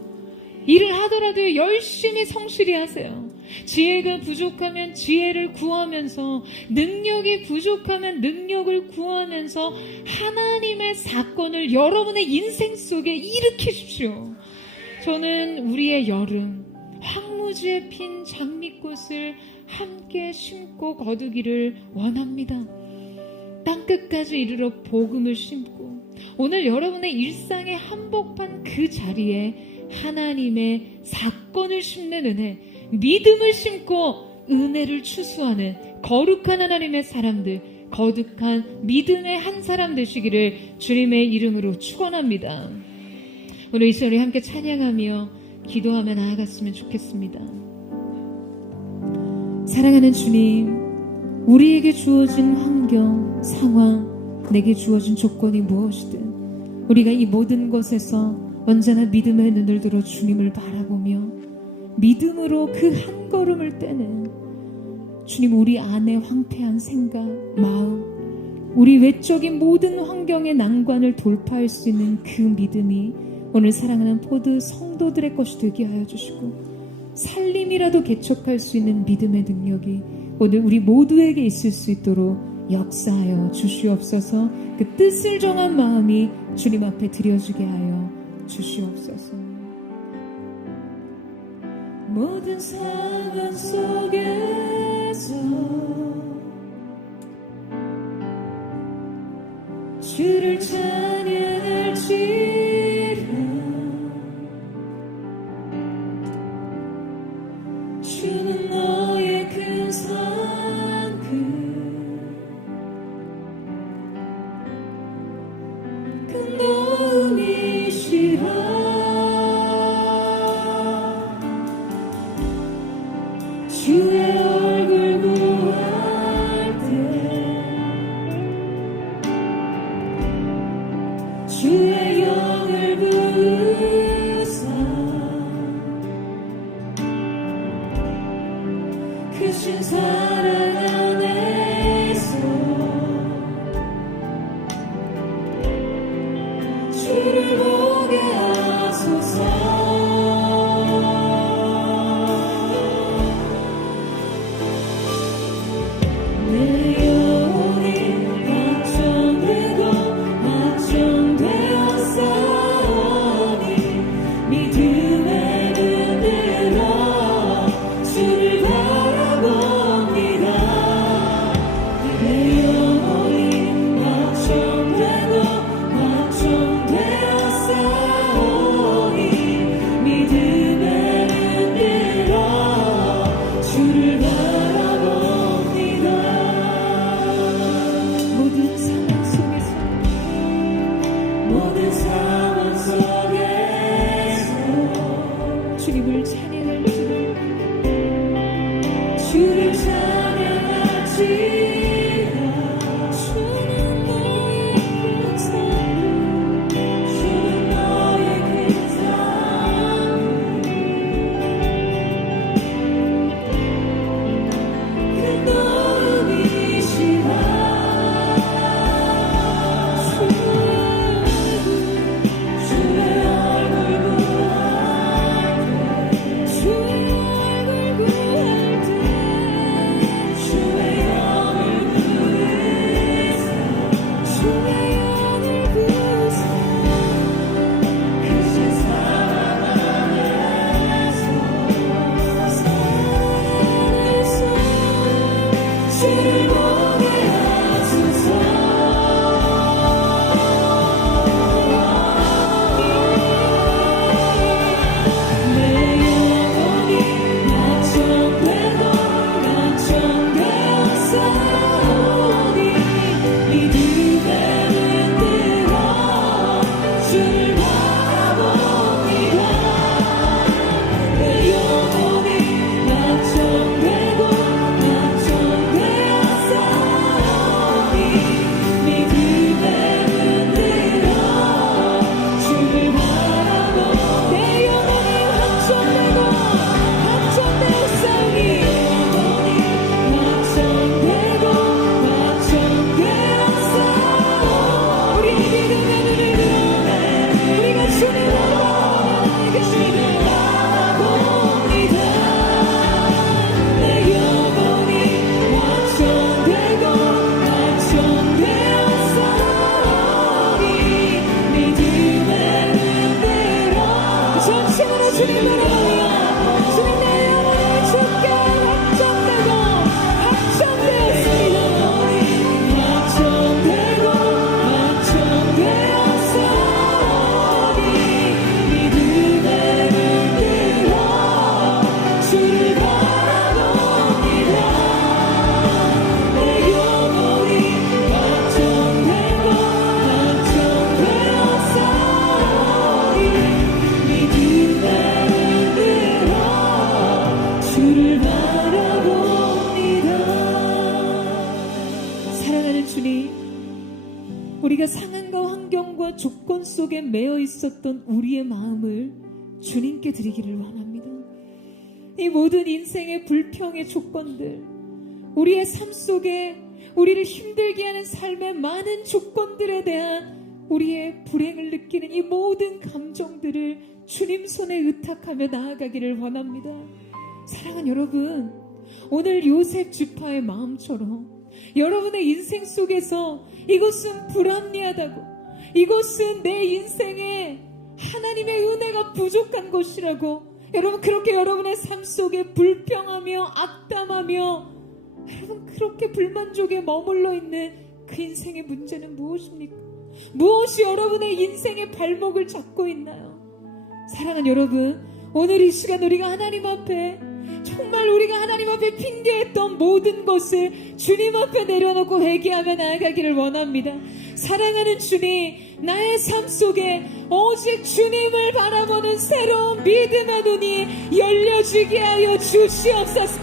일을 하더라도 열심히 성실히 하세요. 지혜가 부족하면 지혜를 구하면서 능력이 부족하면 능력을 구하면서 하나님의 사건을 여러분의 인생 속에 일으키십시오. 저는 우리의 여름 황무지에 핀 장미꽃을 함께 심고 거두기를 원합니다. 땅끝까지 이르러 복음을 심고 오늘 여러분의 일상의 한복판 그 자리에 하나님의 사건을 심는 은혜, 믿음을 심고 은혜를 추수하는 거룩한 하나님의 사람들, 거룩한 믿음의 한 사람 되시기를 주님의 이름으로 축원합니다. 오늘 이 시간에 함께 찬양하며 기도하며 나아갔으면 좋겠습니다. 사랑하는 주님, 우리에게 주어진 환경, 상황, 내게 주어진 조건이 무엇이든 우리가 이 모든 것에서 언제나 믿음의 눈을 들어 주님을 바라보며 믿음으로 그 한 걸음을 떼는 주님, 우리 안에 황폐한 생각, 마음, 우리 외적인 모든 환경의 난관을 돌파할 수 있는 그 믿음이 오늘 사랑하는 포드 성도들의 것이 되게 하여 주시고 살림이라도 개척할 수 있는 믿음의 능력이 오늘 우리 모두에게 있을 수 있도록 역사하여 주시옵소서. 그 뜻을 정한 마음이 주님 앞에 드려지게 하여 주시옵소서. 모든 상황 속에서 주를 찬양할지라. 주는 너의 큰 상급 큰 도움이시라. 주의 얼굴 구할 때 주의 영을 부으사 주신 사랑 안에서 주를 보게 하소서. 내 영혼이 확정되고 확정되어 싸우니 믿음의 눈 들어 주를 바라봅니다. 내 영혼이 확정되고 확정되어 싸우니 믿음의 눈 들어 주를 바라봅니다. 모든 상황 속에서 모든 상황 속에서 주님을 찬양할지라 주를 찬양할지라 주는 너의 큰 사랑 주는 너의 큰 사랑 그 너음이시라 주의 얼굴 구할 때 주의 얼굴 구할 때 주의 영을 구해서 주의 영을 구해서 크신 사랑 안에서 주를 보게 하소서. 내 영혼이 낙천되고 낙천되어 싸우니 믿음의 눈 들어 주를 바라봅니다. 내 영혼이 낙천되고 낙천되어 싸우니 믿음의 눈 들어 주를 바라보. 내 영혼이 확정되고 확정되어 싸우니 확정되고 확정되어 싸우니 우리의 믿음의 눈을 들어 우리가 주님을 바라봅니다. 내 영혼이 확정되고 확정되어 싸우니 믿음의 눈 들어 전심으로 주님을 바라보며 주님 내 영혼이 주께 확정되고 확정되었습니다. 확정되고 확정되어 싸우니 믿음의 눈 들어 주를 바라봅니다. 내 영혼이 확정되고 확정되어 싸우니 믿음의 눈 들어 주를 바라봅니다. 사랑하는 주님, 우리가 상황과 환경과 조건 속에 매여 있었던 우리의 마음을 주님께 드리기를 원합니다. 이 모든 인생의 불평의 조건들, 우리의 삶 속에 우리를 힘들게 하는 삶의 많은 조건들에 대한 우리의 불행을 느끼는 이 모든 감정들을 주님 손에 의탁하며 나아가기를 원합니다. 사랑하는 여러분, 오늘 요셉 지파의 마음처럼 여러분의 인생 속에서 이것은 불합리하다고, 이것은 내 인생에 하나님의 은혜가 부족한 것이라고 여러분 그렇게 여러분의 삶 속에 불평하며 악담하며 여러분 그렇게 불만족에 머물러 있는 그 인생의 문제는 무엇입니까? 무엇이 여러분의 인생의 발목을 잡고 있나요? 사랑하는 여러분, 오늘 이 시간 우리가 하나님 앞에 정말 우리가 하나님 앞에 핑계했던 모든 것을 주님 앞에 내려놓고 회개하며 나아가기를 원합니다. 사랑하는 주님, 나의 삶 속에 오직 주님을 바라보는 새로운 믿음의 눈이 열려지게 하여 주시옵소서.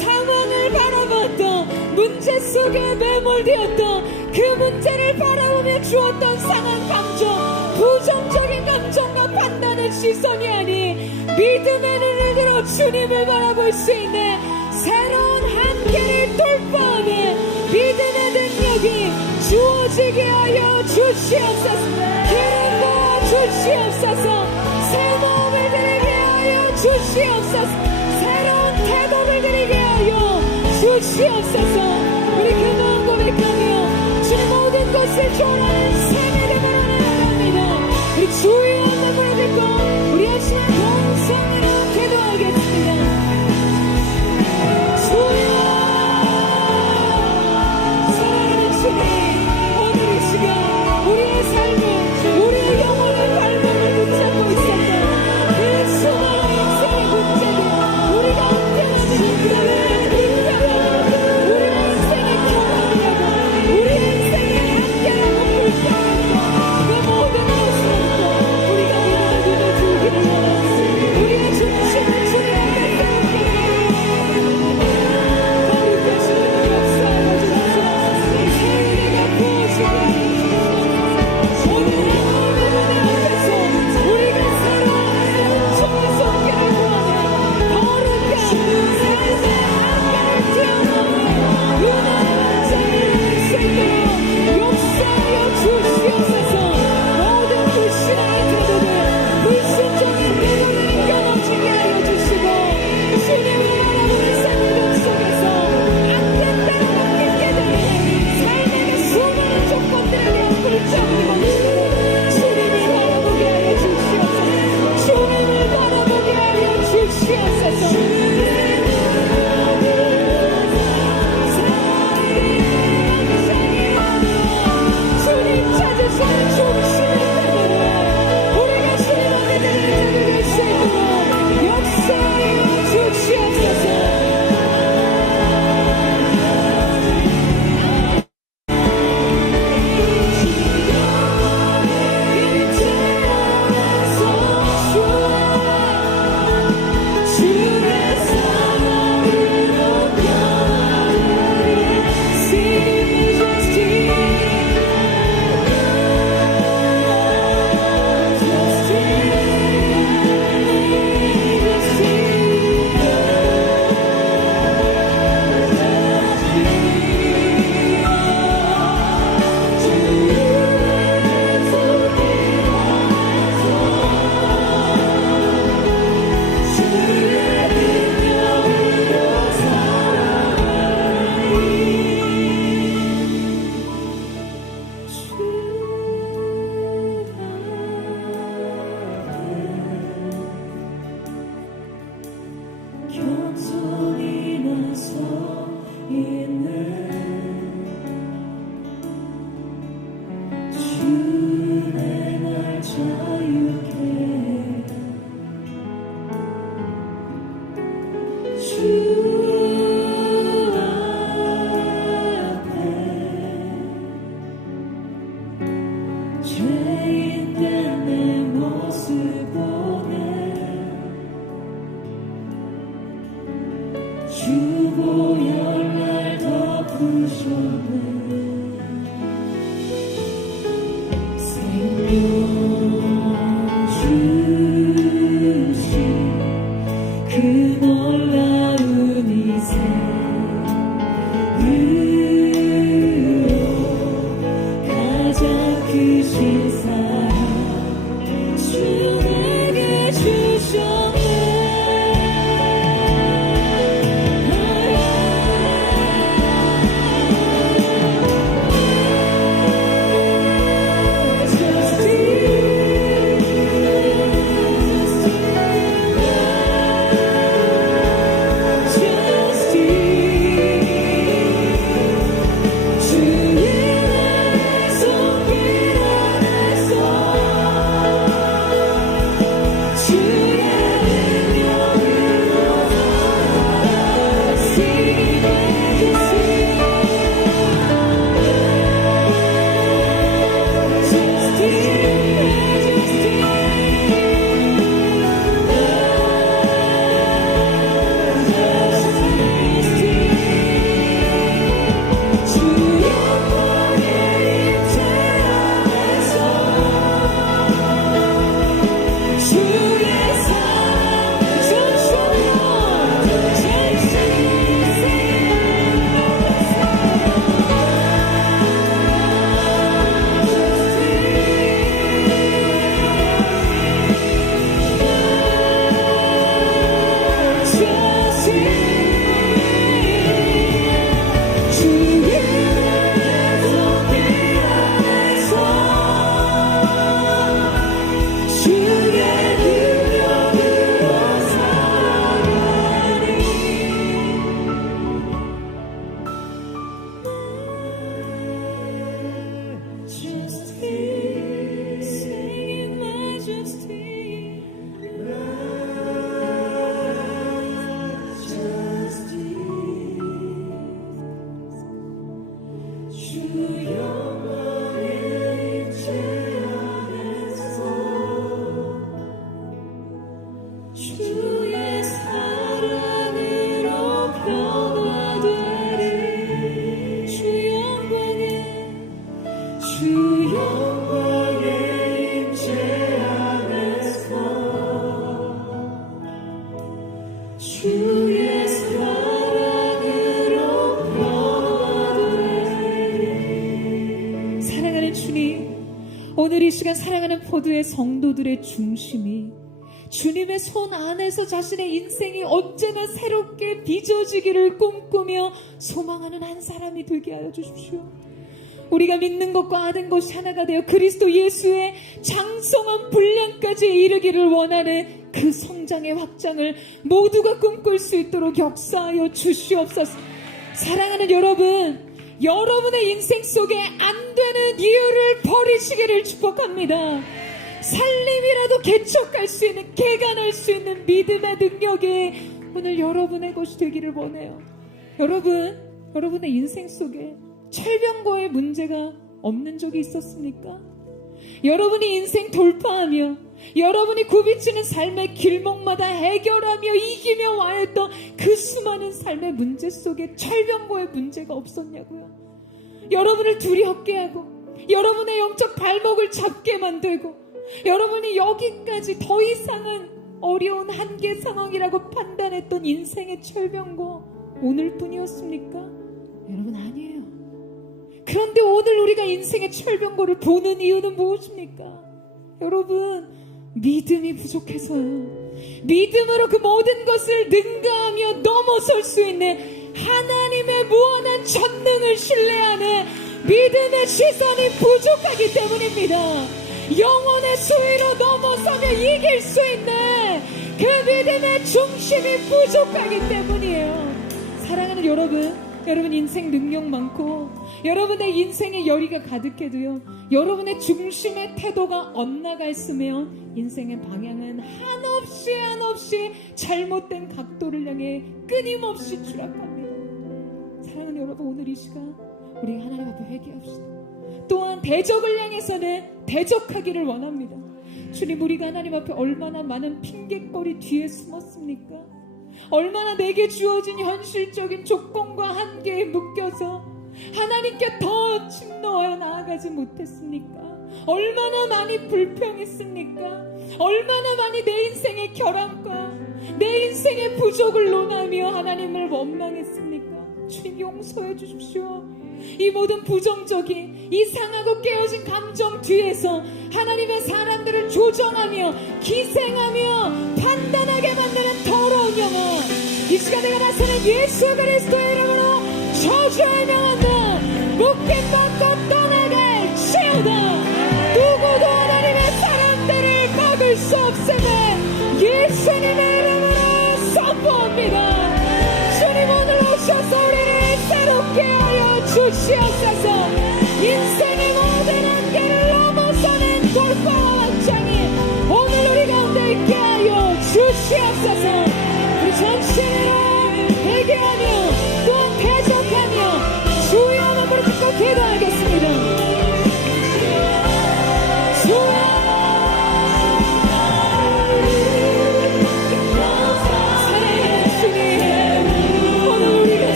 상황을 바라봤던 문제 속에 매몰되었던 그 문제를 바라보며 주었던 상한 감정, 부정적인 감정과 판단의 시선이 아닌 믿음의 눈을 들어 주님을 바라볼 수 있는 새로운 한계를 돌파하는 믿음의 능력이 주어지게 하여 주시옵소서. 기름 부어 주시옵소서. 새 마음을 드리게 하여 주시옵소서. 새로운 태도를 드리게 하여 주시옵소서. 우리 그 마음 고백하며 주의 모든 것을 초월하는 생애를 바라나갑니다. 우리 주의 언어를 듣고 우리 하시는 동성으로 기도하겠습니다. 주여, 사랑하는 주님, 오늘 이 시간 우리의 삶을, 우리의 영혼의 발목을 붙잡고 있었던 그 수많은 인생의 문제들, 우리가 함께하는 문제를 인정하고 우리의 인생의 경험이라고, 우리의 인생의 한계라고 불평하고 그 모든 것을 안고 우리가 믿음의 눈을 들기를 원합니다. 우리의 중심을 주님 앞에 세우기를 거룩하신 주 역사하여 주옵소서. 생애가 부어지게 하옵소서. 오늘 하나님의 앞에서 우리가 새로운 성의 손길을 구하며 거룩한 삶의 한계를 뛰어넘는 은혜의 자리를 수 있도록 역사하여 주시옵소서. 모든 불신앙의 태도들, 불순종의 태도를 끊어지게 하여 주시고 주님을 바라보는 삶의 속에서 안 된다고 믿게 되는 삶의 그 수많은 조건들에 대한 불정을 멈추고 주님을 바라보게 하여 주시옵소서. 주님을 바라보게 하여 주시옵소서. 주님 찾으시는 중심의 태도를 우리가 주님 앞에 드릴 수 있도록 역사하여 주시옵소서. 주의 사랑을 높여드리네. Sing Majesty. 겸손히 나서 있네. 주 내 날 자유케 주 앞에 죄인된 내 모습 보네. 주고 열날 덮으셨네. 생명 주신 그 놀라운 이생으로 가장 크신 사랑 주 내게 주셨네. 주의 사랑으로 변화되리. 주 영광의 임재 안에서 주의 사랑으로 변화되리. 사랑하는 주님, 오늘 이 시간 사랑하는 포도의 성도들의 중심이 주님의 손 안에서 자신의 인생이 언제나 새롭게 빚어지기를 꿈꾸며 소망하는 한 사람이 되게 하여 주십시오. 우리가 믿는 것과 아는 것이 하나가 되어 그리스도 예수의 장성한 분량까지 이르기를 원하는 그 성장의 확장을 모두가 꿈꿀 수 있도록 역사하여 주시옵소서. 사랑하는 여러분, 여러분의 인생 속에 안 되는 이유를 버리시기를 축복합니다. 살림이라도 개척할 수 있는, 개간할 수 있는 믿음의 능력이 오늘 여러분의 것이 되기를 원해요. 여러분의 인생 속에 철병거의 문제가 없는 적이 있었습니까? 여러분이 인생 돌파하며 여러분이 굽이치는 삶의 길목마다 해결하며 이기며 와했던 그 수많은 삶의 문제 속에 철병거의 문제가 없었냐고요? 여러분을 두렵게 하고 여러분의 영적 발목을 잡게 만들고 여러분이 여기까지 더 이상은 어려운 한계 상황이라고 판단했던 인생의 철병거 오늘뿐이었습니까? 여러분, 아니에요. 그런데 오늘 우리가 인생의 철병거를 보는 이유는 무엇입니까? 여러분, 믿음이 부족해서요. 믿음으로 그 모든 것을 능가하며 넘어설 수 있는 하나님의 무한한 전능을 신뢰하는 믿음의 시선이 부족하기 때문입니다. 영혼의 수위로 넘어서며 이길 수 있는 그 믿음의 중심이 부족하기 때문이에요. 사랑하는 여러분 인생 능력 많고 여러분의 인생에 열의가 가득해도요, 여러분의 중심의 태도가 엇나가 있으면 인생의 방향은 한없이 잘못된 각도를 향해 끊임없이 추락합니다. 사랑하는 여러분, 오늘 이 시간 우리가 하나님 앞에 회개합시다. 또한 대적을 향해서는 대적하기를 원합니다. 주님, 우리가 하나님 앞에 얼마나 많은 핑계거리 뒤에 숨었습니까? 얼마나 내게 주어진 현실적인 조건과 한계에 묶여서 하나님께 더 침노하여 나아가지 못했습니까? 얼마나 많이 불평했습니까? 얼마나 많이 내 인생의 결함과 내 인생의 부족을 논하며 하나님을 원망했습니까? 주님, 용서해 주십시오. 이 모든 부정적인 이상하고 깨어진 감정 뒤에서 하나님의 사람들을 조정하며 기생하며 판단하게 만드는 더러운 영혼, 이 시간 내가 나서는 예수 그리스도의 이름으로 저주를 명한다. 묶임받고 떠나갈 지어다. 누구도 하나님의 사람들을 막을 수 없음을 예수님의 이름으로 선포합니다. 주님, 오늘 오셔서 우리를 새롭게 하여 주시옵소서. 인생의 모든 한계를 넘어서는 돌파와 확장이 오늘 우리 가운데 있게 하여 주시옵소서. 우리 전체를 회개하며 또한 대적하며 주의 이름으로 듣고 기도하겠습니다.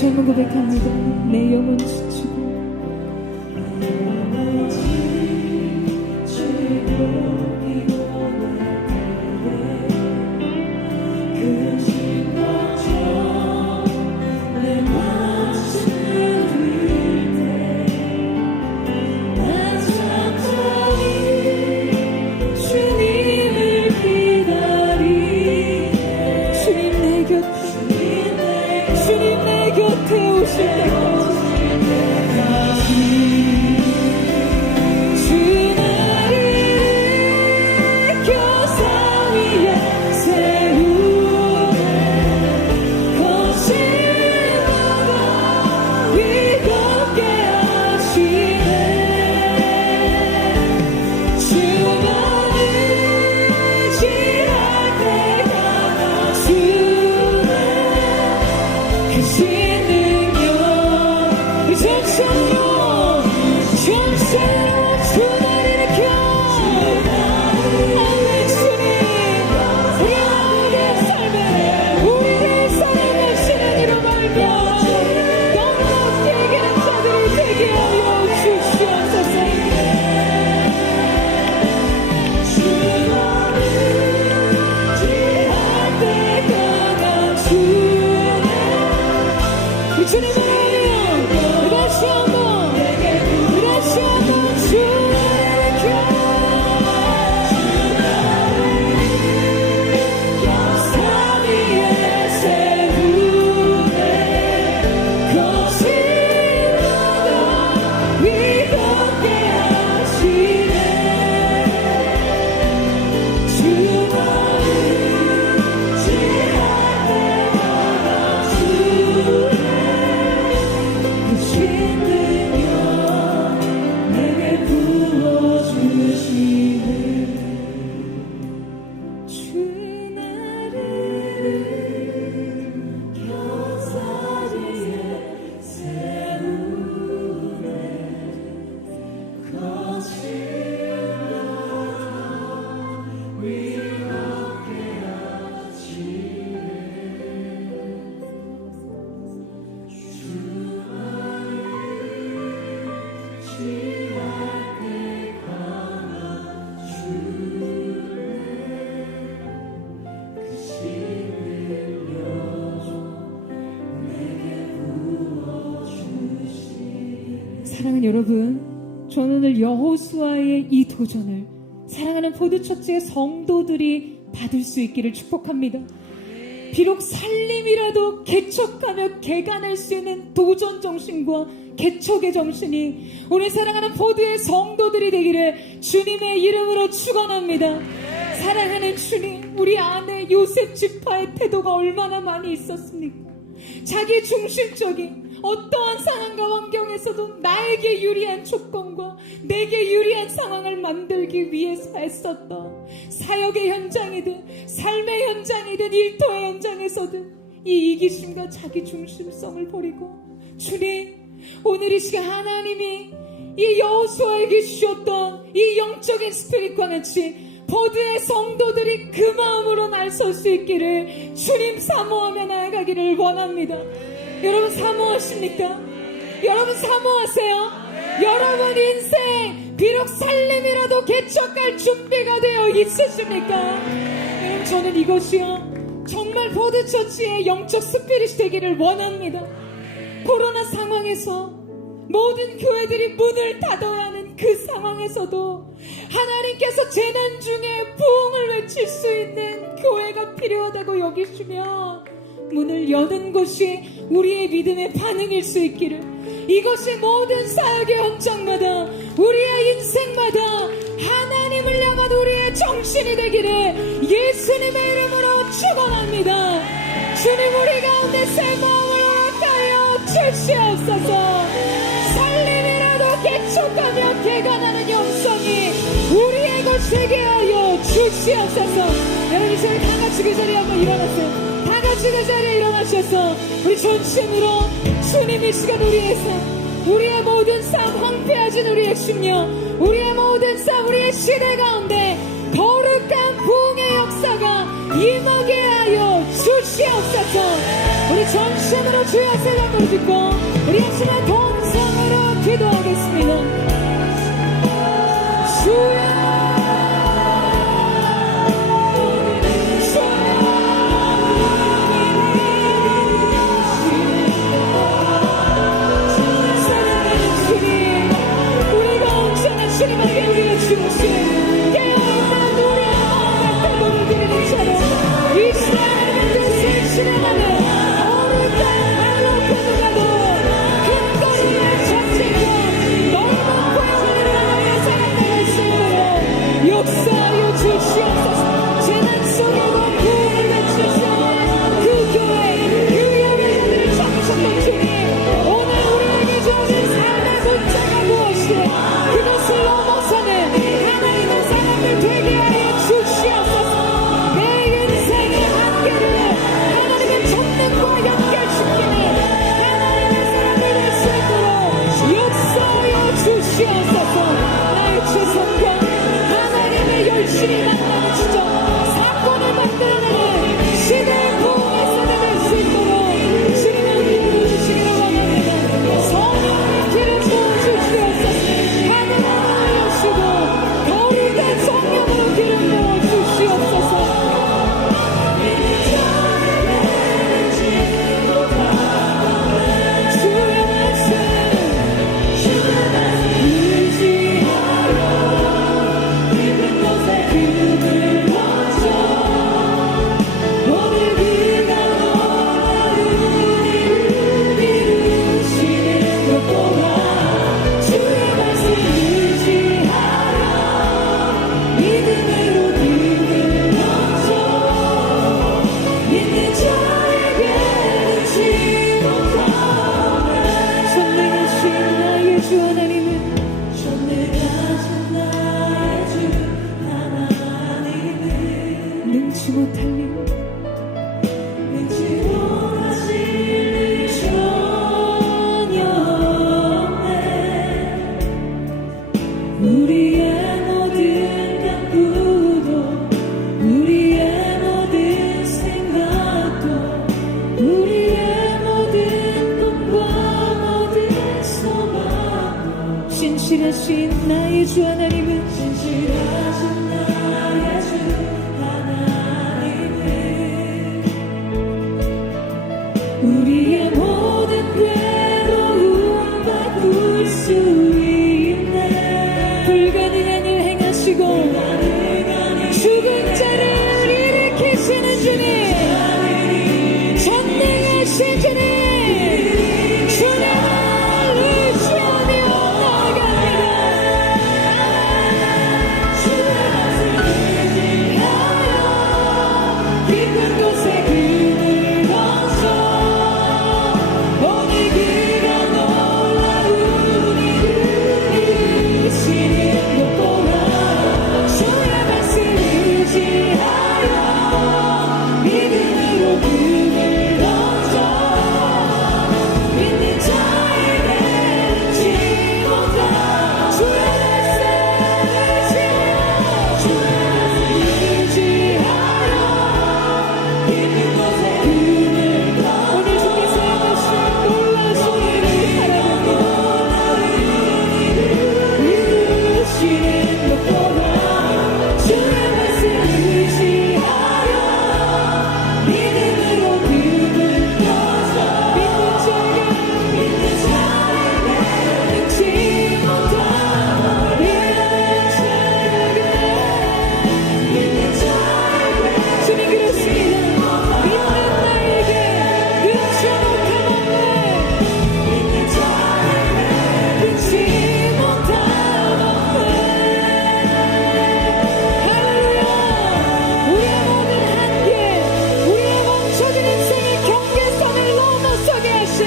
다시 한번 고백합니다. 내 영혼 지치고 주님 내 곁에 오실 때까지 주 나를 교사 위에 세우네 거칠어도 위롭게 하시네 주만 의지할 때가 주네 그 신능력 이 전설로 주를 일으켜 아멘 주님 우리 아무의 삶에 우리를 사랑하시는 이로 말미암아 넉넉히 얘기하는 자들이 되게 하여 주시옵소서 주를 의지할 때가 나 주네 이 주님을 다시 한번 주를 일으켜 산 위에 세우네 거칠어도 위롭게 하시네 주만 의지할 때가 주네 그 신능력 내게 부어주시네 주 나를 겨자리에 세우네 거칠어도 위롭게 하시네 사랑하는 여러분, 저는 오늘 여호수아의 이 도전을 사랑하는 포도처치의 성도들이 받을 수 있기를 축복합니다. 비록 살림이라도 개척하며 개간할 수 있는 도전 정신과 개척의 정신이 우리 사랑하는 포도의 성도들이 되기를 주님의 이름으로 축원합니다. 사랑하는 주님, 우리 안에 요셉 지파의 태도가 얼마나 많이 있었습니까? 자기 중심적인 어떠한 상황과 환경에서도 나에게 유리한 조건과 내게 유리한 상황을 만들기 위해서 애썼던 사역의 현장이든 삶의 현장이든 일터의 현장에서든 이 이기심과 자기 중심성을 버리고 주님, 오늘 이 시간 하나님이 이 여호수아에게 주셨던 이 영적인 스피릿과 같이 포도의 성도들이 그 마음으로 나설 수 있기를 주님 사모하며 나아가기를 원합니다. 여러분 사모하십니까? 여러분 사모하세요? 여러분 인생 비록 살림이라도 개척할 준비가 되어 있으십니까? 여러분 저는 이것이요 정말 포도처치의 영적 스피릿이 되기를 원합니다. 코로나 상황에서 모든 교회들이 문을 닫아야 하는 그 상황에서도 하나님께서 재난 중에 부흥을 외칠 수 있는 교회가 필요하다고 여기시며 문을 여는 것이 우리의 믿음의 반응일 수 있기를, 이것이 모든 사역의 현장마다 우리의 인생마다 하나님을 향한 우리의 정신이 되기를 예수님의 이름으로 축원합니다. 주님 우리 가운데 새 마음을 허락하여 주시옵소서. 살림이라도 개척하며 개간하는 영성이 우리의 것 되게 하여 주시옵소서. 여러분 저희 다 같이 그 자리에 한번 일어났어요. 다 같이 그 자리에 일어나셔서 우리 전심으로 주님 이 시간 우리의 삶, 우리의 모든 삶, 황폐해진 우리의 심령, 우리의 모든 삶, 우리의 시대 가운데 거룩한 부흥의 역사가 임하게 하여 주시옵소서. 우리 전심으로 주의 앞에 담을 짓고 우리 하시는 동성으로 기도하겠습니다. 주여 주님에게 우리의 중심 깨어있는 우리의 마음에 떠도를 드리는 자로 이스라엘의 뜻을 실행하는 어느 땅 높은 가도 큰 거리를 전진으로 넓은 고향을 향해 살아갈 수 있도록 역사하여 주시옵소서. 재난 속에도 구원을 베푸시오. 그 교회 그 예배자들을 잡으셨던 주님, 오늘 우리에게 주어진 삶의 문제가 무엇이오? 그것을 넘어서는 하나님의 사람을 되게 하여 주시옵소서. 내 인생의 한계를 하나님의 전능과 연결시키는 하나님의 사람이 될 수 있도록 역사하여 주시옵소서. 나의 최선과 하나님의 열심히 만나는 지점, 사건을 만들어내는 시대의 부흥의 세대 될 수 있도록 주님을 부르시기로 원합니다. 성령의 길을 부어주시옵소서. 거룩한 성령으로 기름 부어 주시옵소서. 주의 말씀 의지하여 깊은 곳에 그늘 던져 오늘 그가 너와 우리를 이루시는 것 보라. 주의 말씀 의지하여 믿음으로 그늘 던져 믿는 자에게 지 못하네. 전능하신 나의 주 하나님은 전능하신 나의 주 하나님은 능치 못할 일 능치 못하실 일 전혀 없네. 우리의 모든 간구도 우리의 모든 생각도 우리의 모든 꿈과 모든 소망도 신실하신 나의 주 하나님은 신실하신 나의 주 하나님은 우리의 모든 괴로움 바꿀 수 있네. 불가능한 일 행하시고 죽은 자를 일으키시는 주님, 전능하신 주님, 주님을 의지하며 나아갑니다. 깊은 곳에 그늘 던져 오늘 그가 너와 우리를 이루시는 것 보라. 주의 말씀 의지하여 믿음으로 그늘 던져 믿는 자에게 지 못하. 주의 말씀 의지하여 주의 말씀 의지하여 깊은 곳에 그늘 던져 오늘 주께서 행하신 놀라신 일을 사랑합니다. 이루시는 것 보라. 주의 말씀 의지하여 믿음으로 그늘 던져 믿는 자에게 능치 못하고 믿는 자에게 주님 그렇습니다. 믿는 나에게 능치 못함 없네. 믿는 자에게 능치 못함 없네. 할렐루야. 우리의 모든 한계, 우리의 멈춰진 인생의 경계선을 넘어서게 하신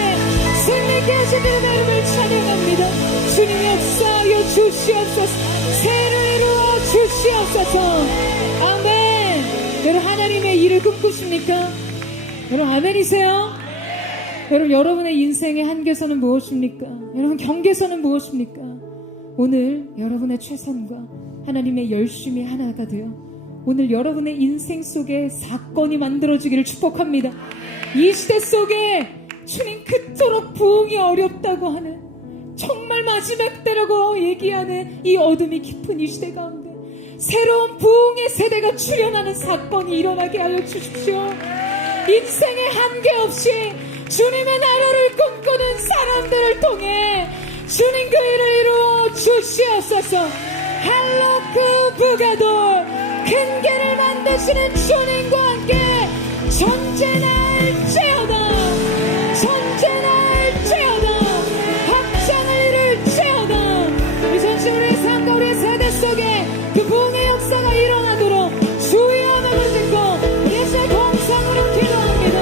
승리케 하신 이름의 이름을 찬양합니다. 주님 역사하여 주시옵소서. 새를 이루어 주시옵소서. 아멘. 여러분 하나님의 일을 꿈꾸십니까? 여러분 아멘이세요? 여러분 여러분의 인생의 한계선은 무엇입니까? 여러분 경계선은 무엇입니까? 오늘 여러분의 최선과 하나님의 열심이 하나가 되어 오늘 여러분의 인생 속에 사건이 만들어지기를 축복합니다. 이 시대 속에 주님 그토록 부흥이 어렵다고 하는, 정말 마지막 때라고 얘기하는 이 어둠이 깊은 이 시대 가운데 새로운 부흥의 세대가 출현하는 사건이 일어나게 하여 주십시오. 인생에 한계 없이 주님의 나라를 꿈꾸는 사람들을 통해 주님 그 일을 이루어 주시옵소서. 할로크 부가돌, 큰 길을 만드시는 주님과 함께 전쟁할지어다, 전쟁할지어다, 확장을 이룰지어다. 이 전시 우리의 삶과 우리의 세대 속에 그 부흥의 역사가 일어나도록 주의 언어를 듣고 예수의 동상으로 기도합니다.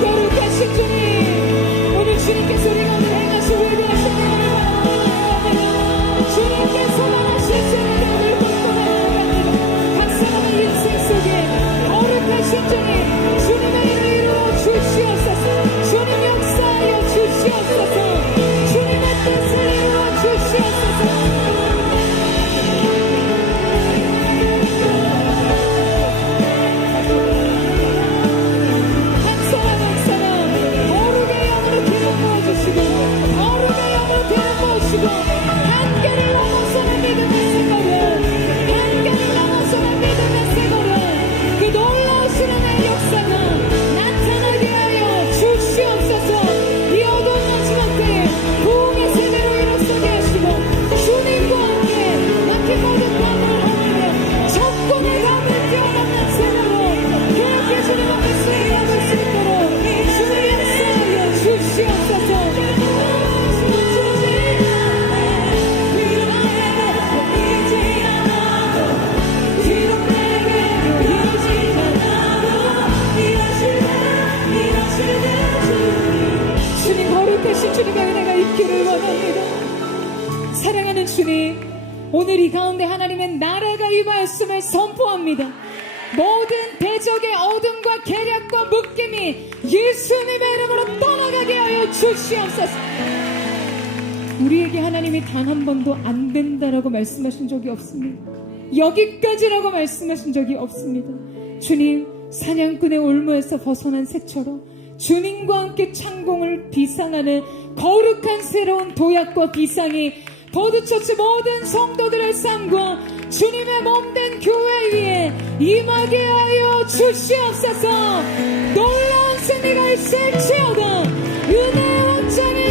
거룩하신 주님, 오늘 주님께서 우리 가운데 행하신 위대하신 일을 바라봅니다. 주님께서 원하신 세대를 꿈꾸는 각 사람의 인생 속에 거룩하신 주님, 주님의 일을 이루어 주시옵소서. 주님 역사하여 주시옵소서. 주님의 뜻을 이루어 주시옵소서. 한 사람 한 사람 거룩의 영으로 기름 부어주시고, 거룩의 영으로 기름 부어주시고, 한계를 넘어서는 믿음의 새걸음, 한계를 넘어서는 믿음의 새걸음, 그 놀라우신 은혜의 역사가 나타나게 하여 주시옵소서. 이 어두운 마지막 때에 부흥의 세대로 일어서게 하시고, 주님과 함께 막힌 모든 밤을 하늘에 적군의 밤을 뛰어넘는 세대로 그렇게 주님 앞에 승리하고 수 있도록 주의 역사하여 주시옵소서. 주님, 거룩하신 주님의 은혜가 있기를 원합니다. 사랑하는 주님, 오늘 이 가운데 하나님의 나라가 임하였음을 선포합니다. 모든 대적의 어둠과 계략과 묶임이 예수님의 이름으로 떠나가게 하여 주시옵소서. 우리에게 하나님이 단 한 번도 안 된다라고 말씀하신 적이 없습니다. 여기까지라고 말씀하신 적이 없습니다. 주님, 사냥꾼의 올무에서 벗어난 새처럼 주님과 함께 창공을 비상하는 거룩한 새로운 도약과 비상이 버드처치 모든 성도들의 삶과 주님의 몸된 교회 위에 임하게 하여 주시옵소서. 놀라운 승리가 있을지어다. 은혜의 원장이